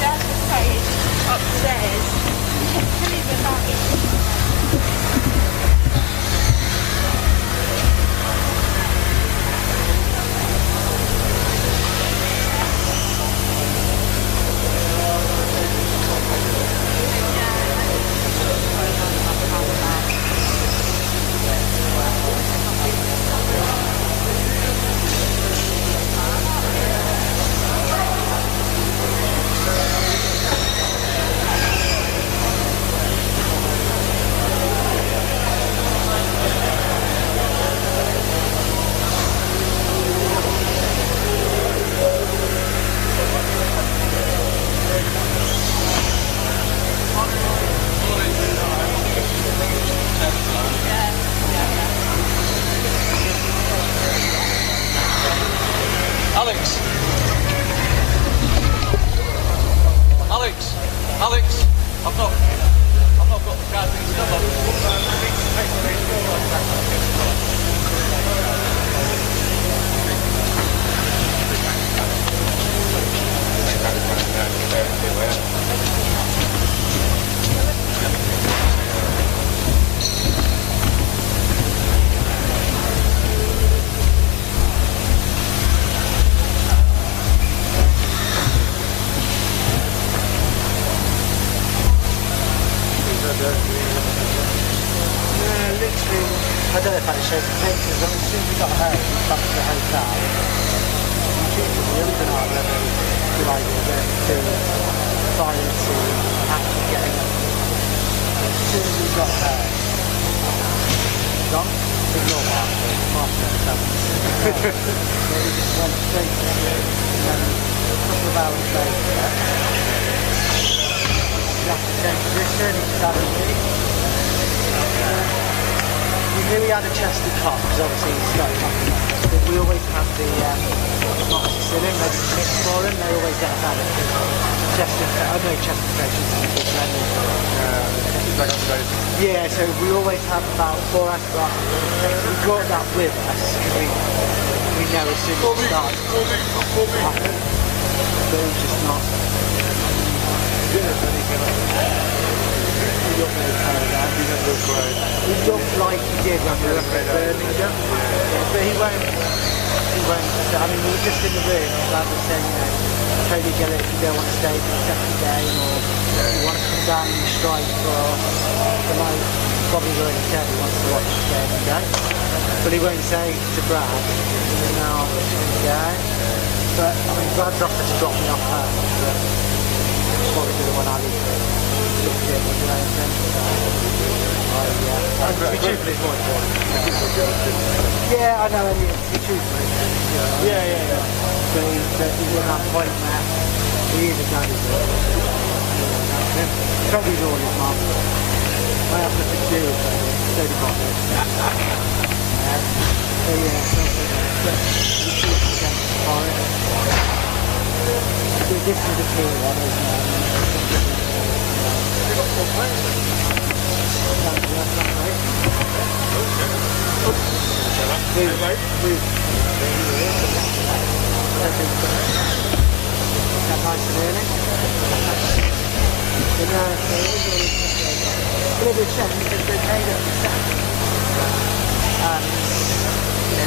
Dad was saying upstairs, he kept telling me about it. Alex, I've not got the card things done. Literally, I don't know if I can show some pictures, but as soon as we got home, we back to the hotel. The other than our level, good idea then to silence and actually getting up. As soon as we got home, John, ignore Mark, so we just went straight to sleep, and then a couple of hours later, we had to change position, it's Saturday. We knew we had a chest of cop because obviously he's starting off, but we always have the moxicillin ready to mix for him. They always get us out of chest infections in the yeah, so we always have about 4 antibiotics. We brought that with us because we know as soon as it starts to happen, but it's just not. He looked like he did when we were up at Birmingham. Yeah, but he won't. I mean, we were just in the room and Dad was saying, totally get it if you don't want to stay for the second game or you want to come down and strike for the night. Probably already said he wants to watch the game and go. But he won't say to Brad, no, I'm just going to go. But, I mean, Brad's offered to drop me off home. But probably didn't want to leave it. Yeah, I know, to be truthful. Yeah. But he's in that point where he is a daddy's boy. Probably all his mum. I have nothing to do with it. So do I. So yeah, this is the key one, isn't it?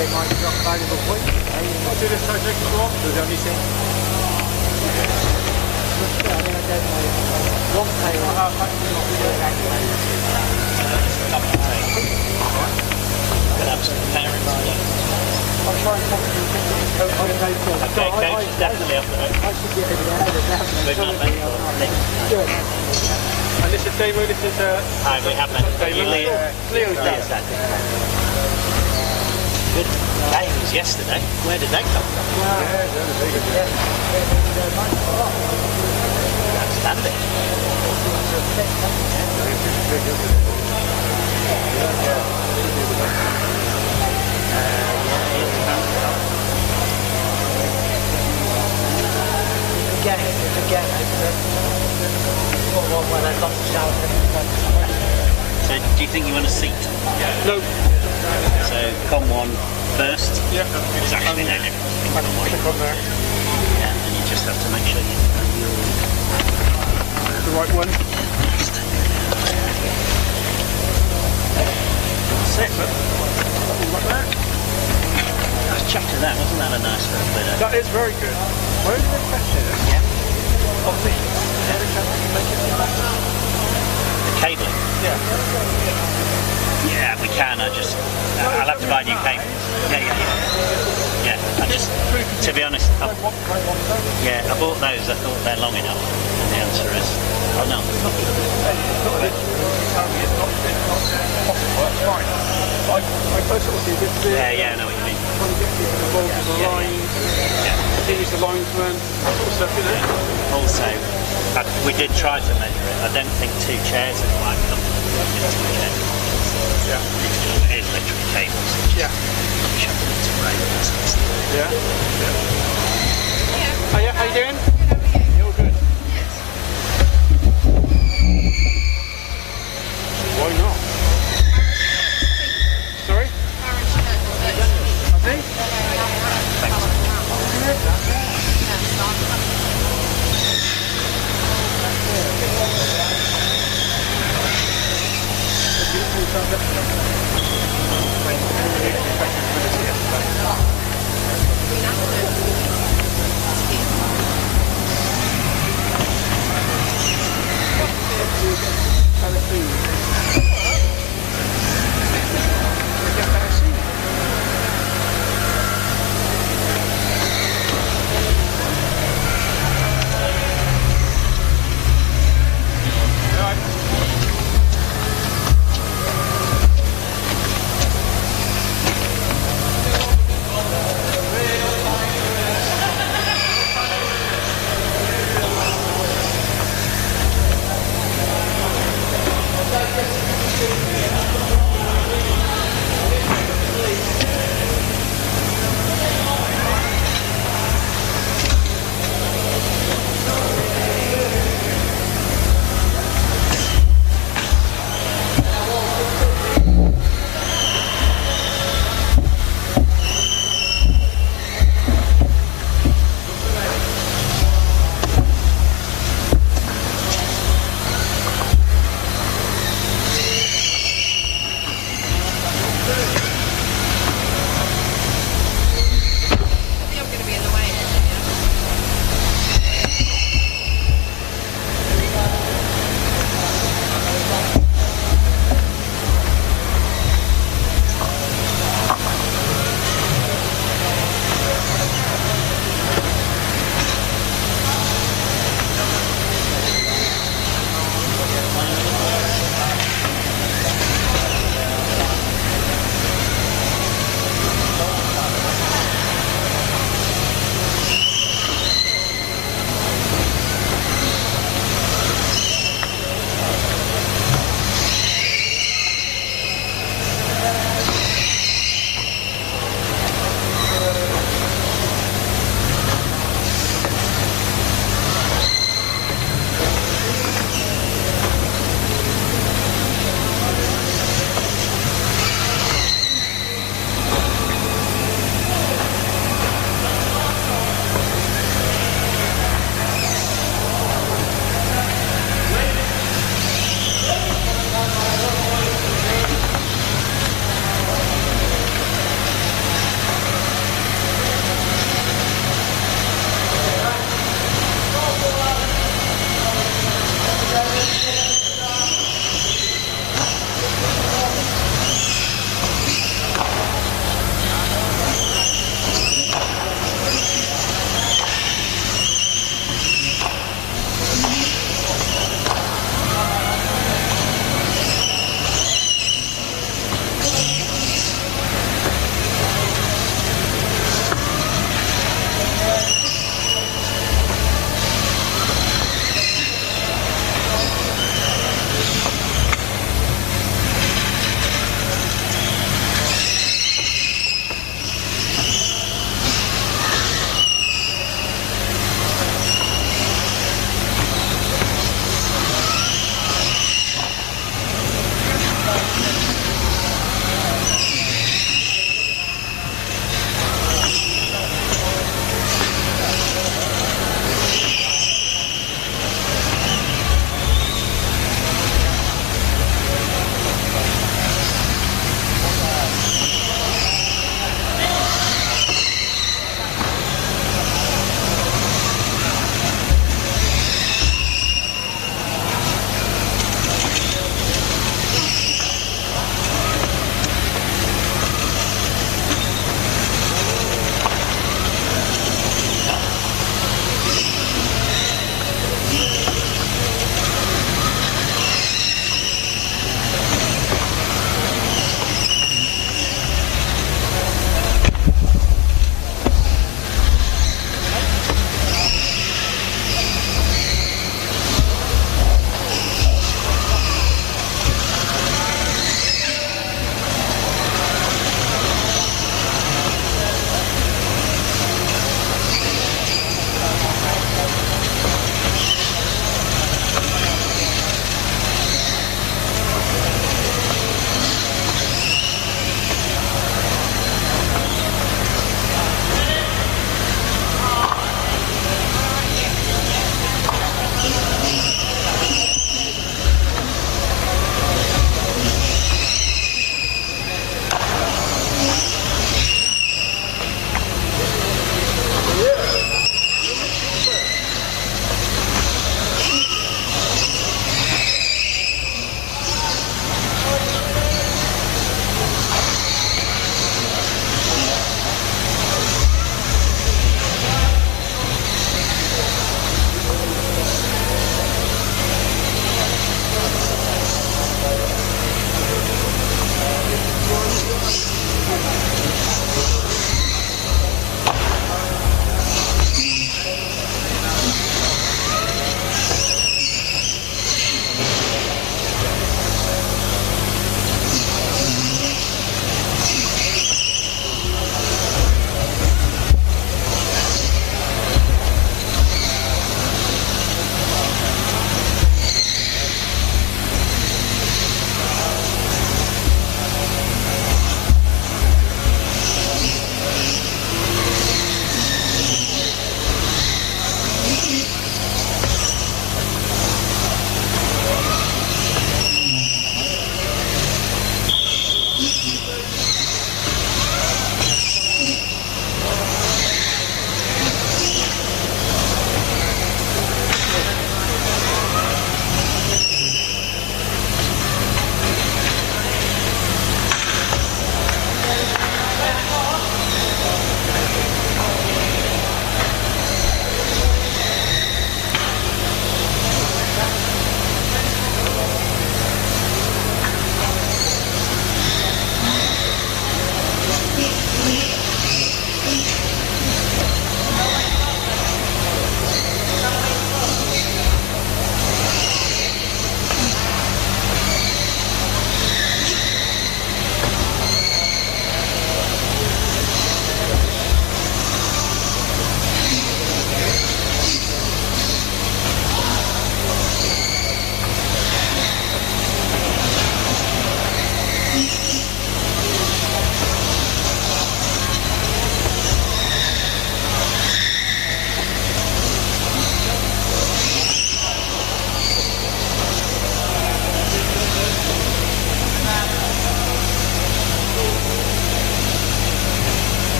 They might drop valuable points. I'll do this project as well. There's only thing. I don't know. One player will have actually not do it anyway. Could have some parents. I'll try and talk to you. Coach is definitely up there. I should get over there. Good. And this is Damo, this is... Hi, we have met. Leo's dad. Good games yesterday. Where did they come from? Outstanding. Again. Well, they've got to shout. So, do you think you want a seat? No. So, come one first. Yeah. It's actually there. Click on there. Yeah, and you just have to make sure you right one. That's it, but like that. I was chuffed with that, wasn't that a nice little bit of... That is very good. My only question is, of these, is there a chance we can make it from that? The cabling? Yeah. Yeah, we can, I'll have to buy new cables. Yeah, I just, to be honest, I bought those, I thought they're long enough. And the answer is, oh no. It's not possible, that's fine. But I sort of see this bit. Yeah, I know what you mean. Trying to get people involved with the lines, he's the linesman, that sort of stuff, you know. Also, we did try to measure it. I don't think 2 chairs are quite comfortable with 2 chairs. Yeah. It is literally cables. Yeah. Shoving into rails. Yeah. Hiya, how you doing? You're all good. Why not? Sorry? I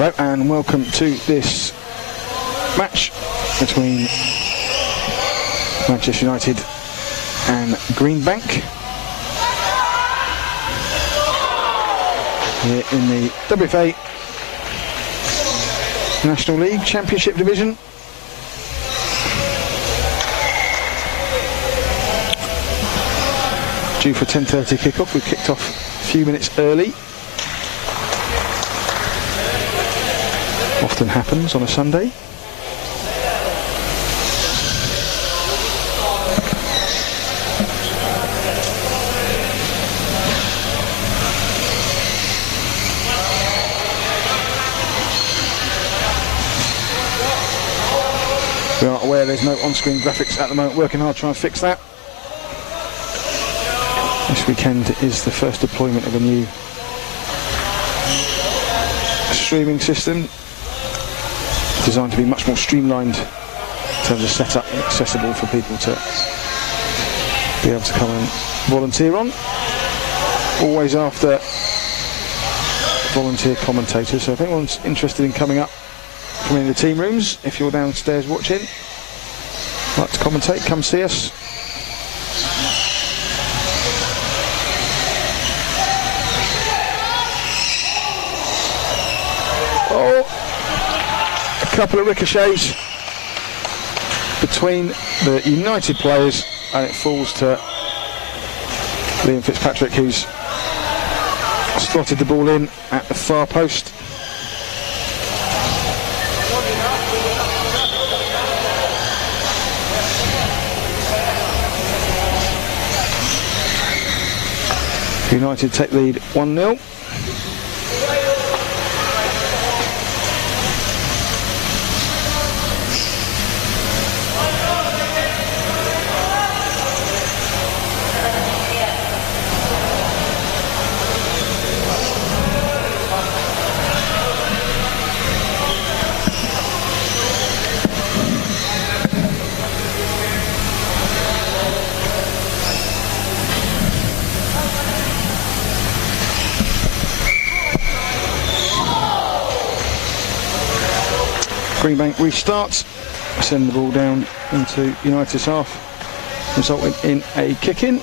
Hello and welcome to this match between Manchester United and Greenbank here in the WFA National League Championship Division. Due for 10:30 kick-off. We've kicked off a few minutes early. Often happens on a Sunday. We are aware there's no on-screen graphics at the moment, working hard trying to fix that. This weekend is the first deployment of a new streaming system designed to be much more streamlined in terms of setup and accessible for people to be able to come and volunteer on. Always after volunteer commentators, so if anyone's interested in coming up from in the team rooms, if you're downstairs watching, like to commentate, come see us. A couple of ricochets between the United players and it falls to Liam Fitzpatrick, who's slotted the ball in at the far post. United take lead 1-0. Greenbank restarts, send the ball down into United's half, resulting in a kick-in.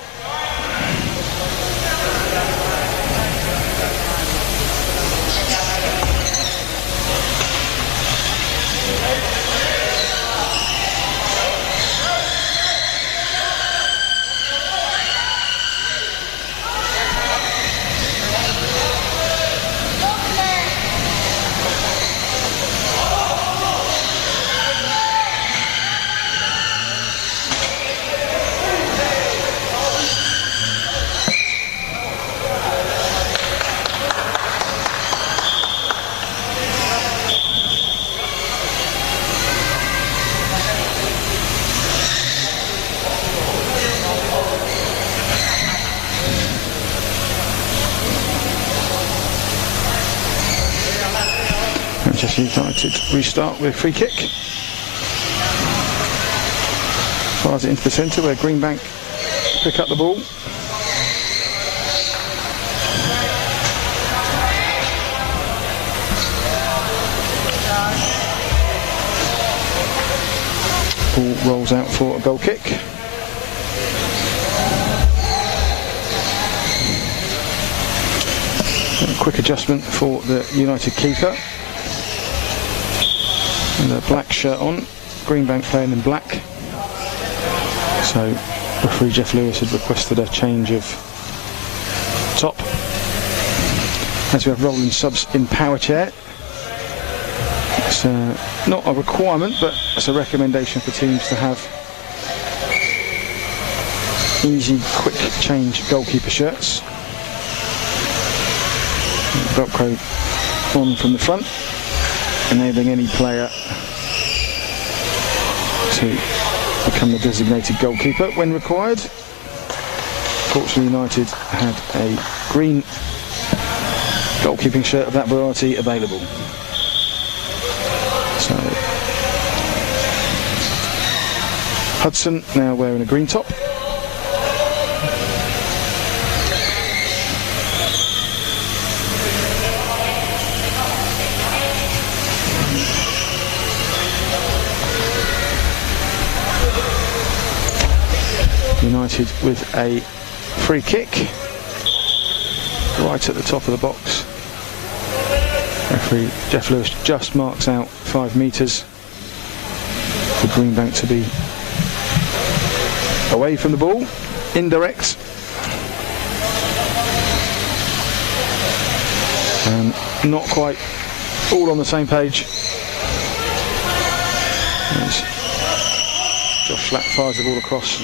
Manchester United restart with a free kick. Fires it into the centre where Greenbank pick up the ball. Ball rolls out for a goal kick. A quick adjustment for the United keeper. And a black shirt on, Greenbank playing in black. So referee Jeff Lewis had requested a change of top. As we have rolling subs in power chair. It's not a requirement, but it's a recommendation for teams to have easy, quick change goalkeeper shirts. Velcro on from the front, enabling any player to become the designated goalkeeper when required. Fortunately, United had a green goalkeeping shirt of that variety available. So Hudson now wearing a green top. United with a free kick right at the top of the box. Referee Jeff Lewis just marks out 5 metres for Greenbank to be away from the ball, indirect. And not quite all on the same page. As Josh Slack fires the ball across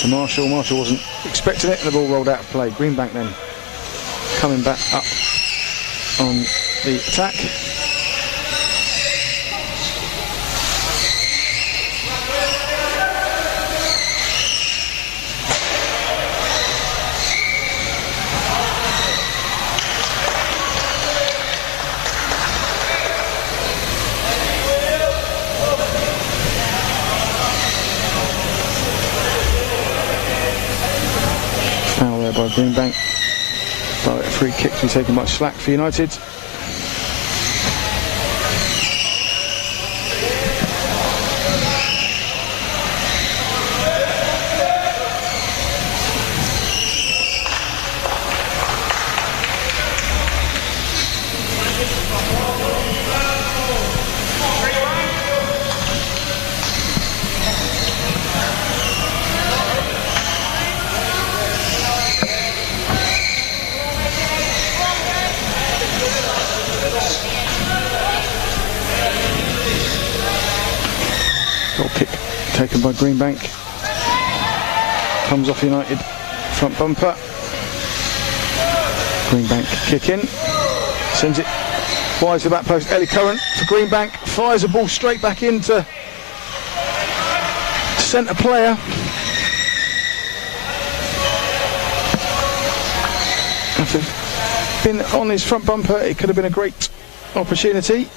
to Marshall. Marshall wasn't expecting it, and the ball rolled out of play. Greenbank then coming back up on the attack. Foul there by Greenbank. But a free kick to be taken by Slack for United. Goal kick taken by Greenbank. Comes off United front bumper. Greenbank kick in. Sends it wide to the back post. Ellie Curran for Greenbank. Fires the ball straight back into centre player. If it had been on his front bumper, it could have been a great opportunity.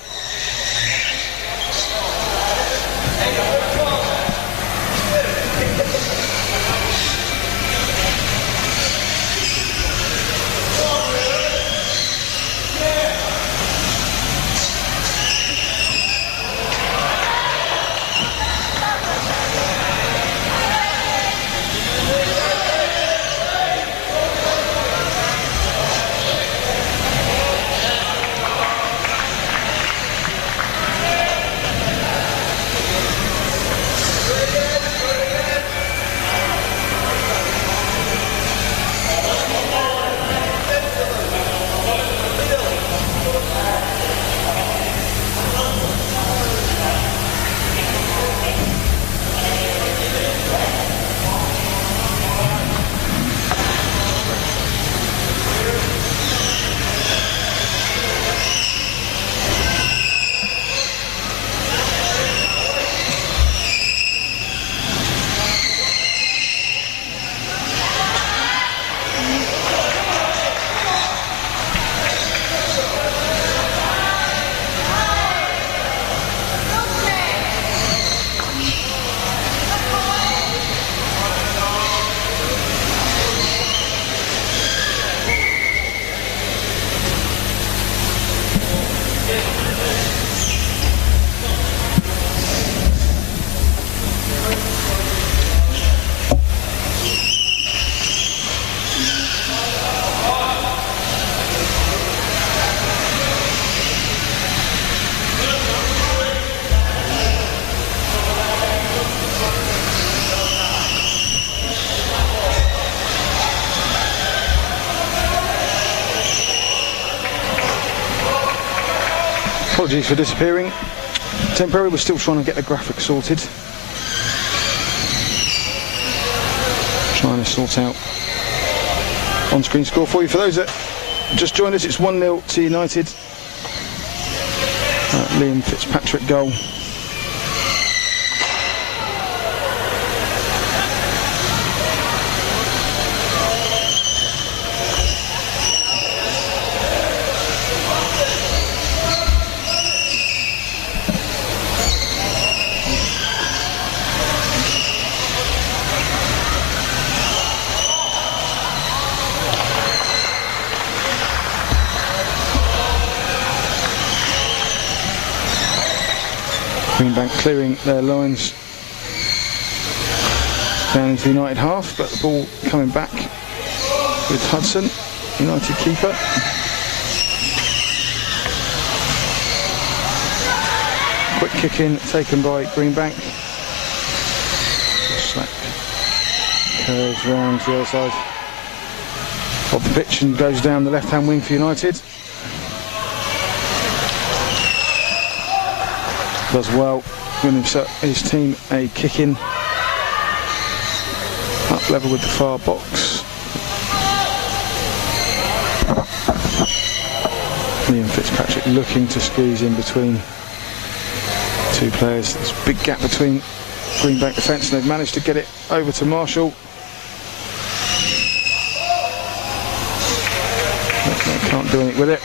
Apologies for disappearing. Temporarily, we're still trying to get the graphics sorted. Trying to sort out on-screen score for you. For those that just joined us, it's 1-0 to United. Liam Fitzpatrick goal. Greenbank clearing their lines. down into the United half, but the ball coming back with Hudson, United keeper. Quick kick in taken by Greenbank. Slack curves round to the other side of the pitch and goes down the left hand wing for United. Does well, winning his team a kick in up level with the far box. Liam Fitzpatrick looking to squeeze in between two players. There's a big gap between Greenbank defence, and they've managed to get it over to Marshall. They can't do anything with it.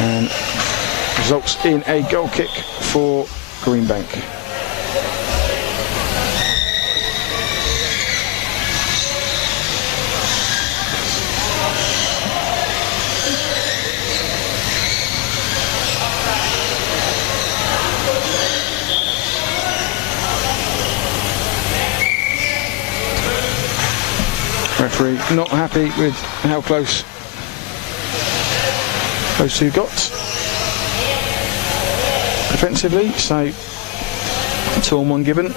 And results in a goal kick for Greenbank. Referee not happy with how close those two got defensively, so 2-on-1 given.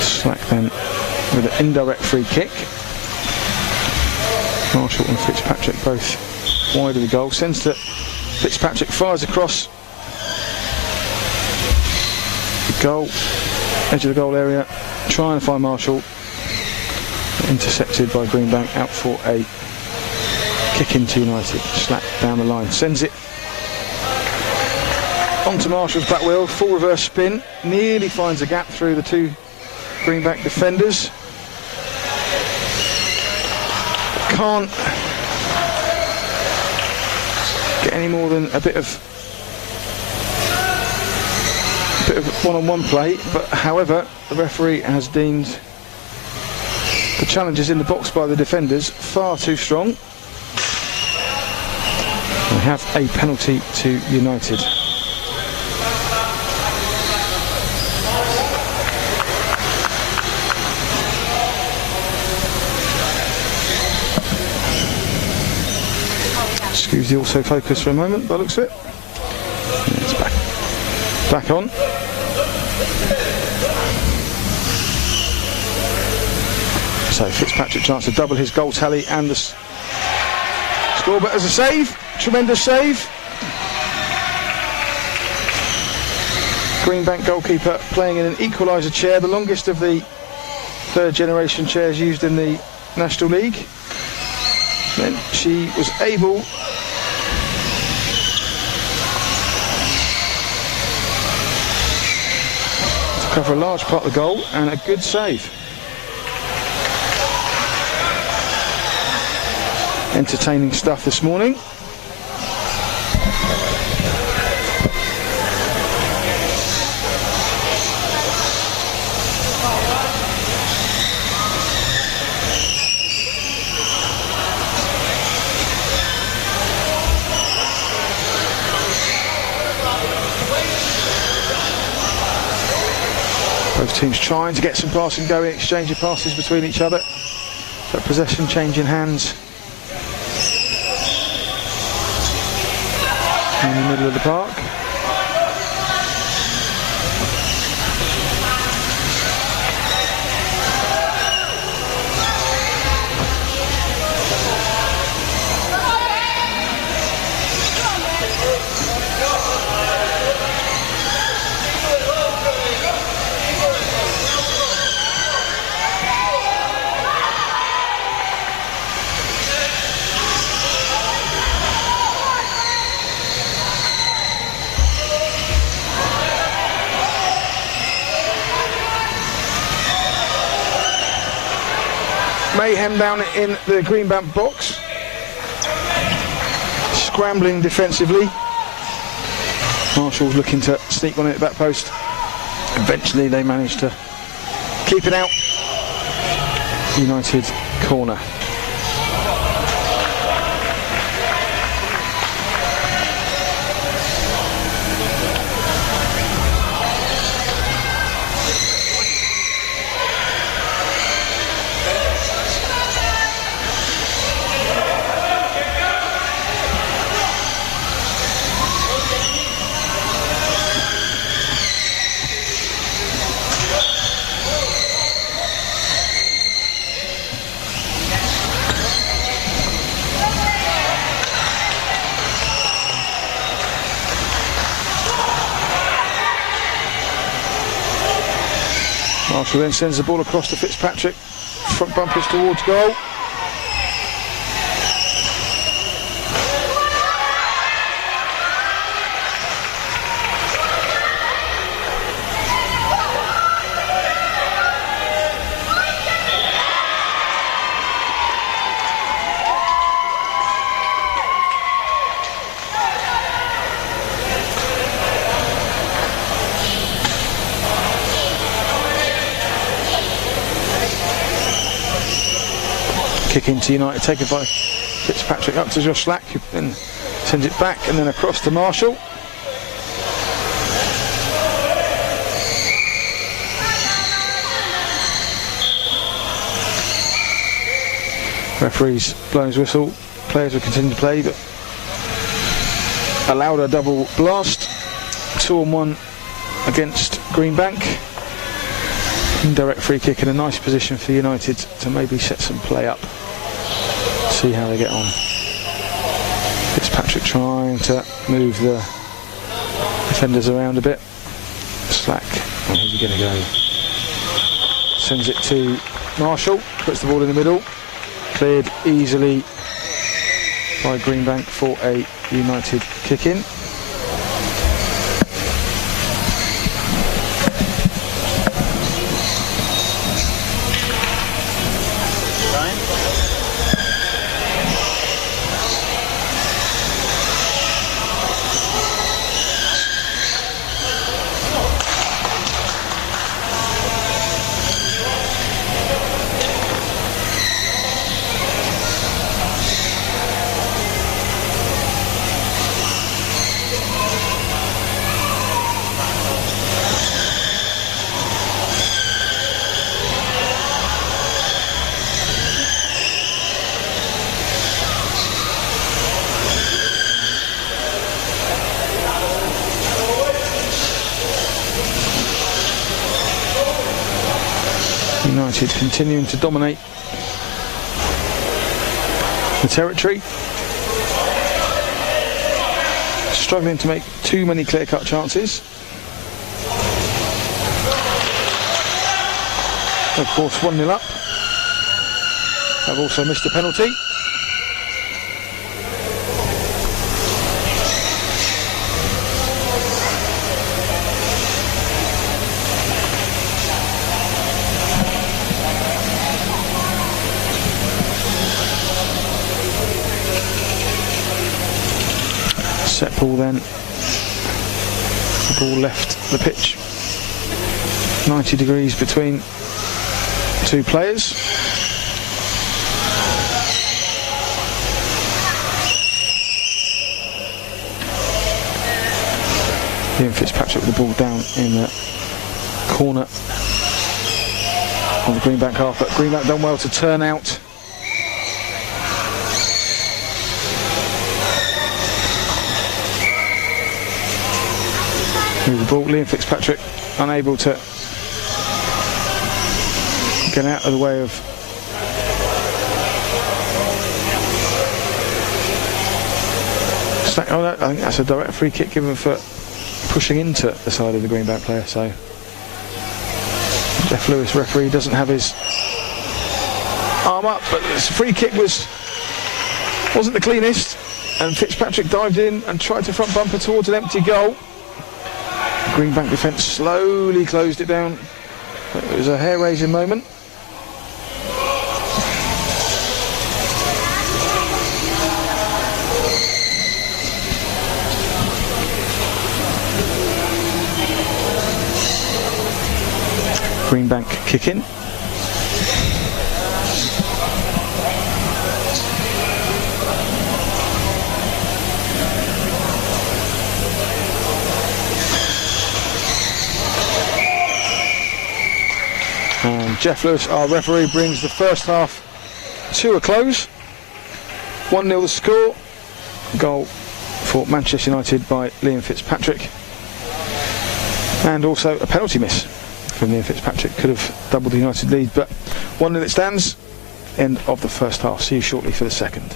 Slack then with an indirect free kick. Marshall and Fitzpatrick both wide of the goal. Sends to Fitzpatrick, fires across the goal, edge of the goal area, trying to find Marshall. Intercepted by Greenbank, out for a kick into United. Slack down the line, sends it onto Marshall's back wheel, full reverse spin, nearly finds a gap through the two Greenbank defenders. Can't get any more than a bit of one-on-one play, but however the referee has deemed the challenges in the box by the defenders far too strong. We have a penalty to United. Excuse the autofocus for a moment, by the looks of it. And it's back on. So Fitzpatrick chance to double his goal tally and the score, but as a save, tremendous save. Greenbank goalkeeper playing in an equaliser chair, the longest of the third generation chairs used in the National League. Then she was able to cover a large part of the goal, and a good save. Entertaining stuff this morning. Both teams trying to get some passing going, exchange of passes between each other. So possession changing hands in the middle of the park. Mayhem down in the Greenbank box, scrambling defensively. Marshall's looking to sneak one in at the back post. Eventually they managed to keep it out. United corner. Marshall then sends the ball across to Fitzpatrick. Front bumpers towards goal. Kick into United, taken by Fitzpatrick up to Josh Slack, who then sends it back and then across to Marshall. Referee's blown his whistle. Players will continue to play, but allowed a double blast. 2-on-1 against Greenbank. Indirect free kick in a nice position for United to maybe set some play up. See how they get on. Fitzpatrick trying to move the defenders around a bit. Slack, and where's he going to go? Sends it to Marshall, puts the ball in the middle. Cleared easily by Greenbank for a United kick-in. United continuing to dominate the territory. Struggling to make too many clear-cut chances. Of course, 1-0 up. Have also missed a penalty. Set ball then. The ball left the pitch. 90 degrees between two players. Ian Fitzpatrick with the ball down in the corner of the Greenbank half, but Greenbank done well to turn out. Move the ball, Liam Fitzpatrick unable to get out of the way of Slack. Oh, no, I think that's a direct free kick given for pushing into the side of the Greenbank player, so Jeff Lewis, referee, doesn't have his arm up, but this free kick wasn't the cleanest, and Fitzpatrick dived in and tried to front bumper towards an empty goal. Greenbank defence slowly closed it down. It was a hair-raising moment. green bank kick in. And Jeff Lewis, our referee, brings the first half to a close. 1-0 the score. Goal for Manchester United by Liam Fitzpatrick. And also a penalty miss from Liam Fitzpatrick. Could have doubled the United lead, but 1-0 it stands. End of the first half. See you shortly for the second.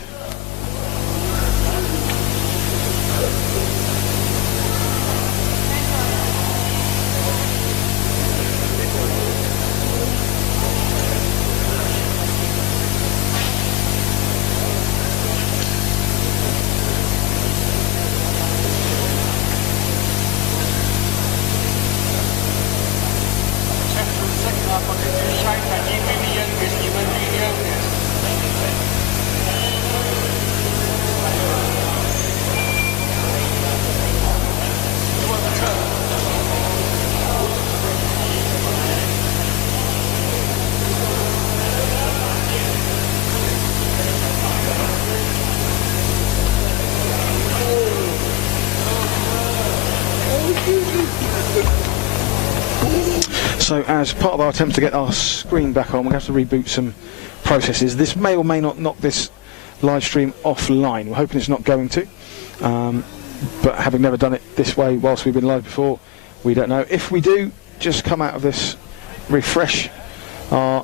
So as part of our attempt to get our screen back on, we have to reboot some processes. This may or may not knock this live stream offline. We're hoping it's not going to, but having never done it this way whilst we've been live before, we don't know. If we do, just come out of this, refresh our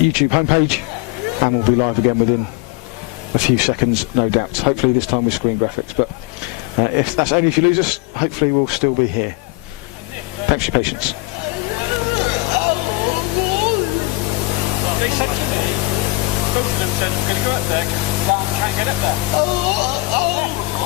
YouTube homepage, and we'll be live again within a few seconds, no doubt. Hopefully this time with screen graphics, but if that's only if you lose us, hopefully we'll still be here. Thanks for your patience. They said to me, both of them said, I'm going to go up there because I can't get up there.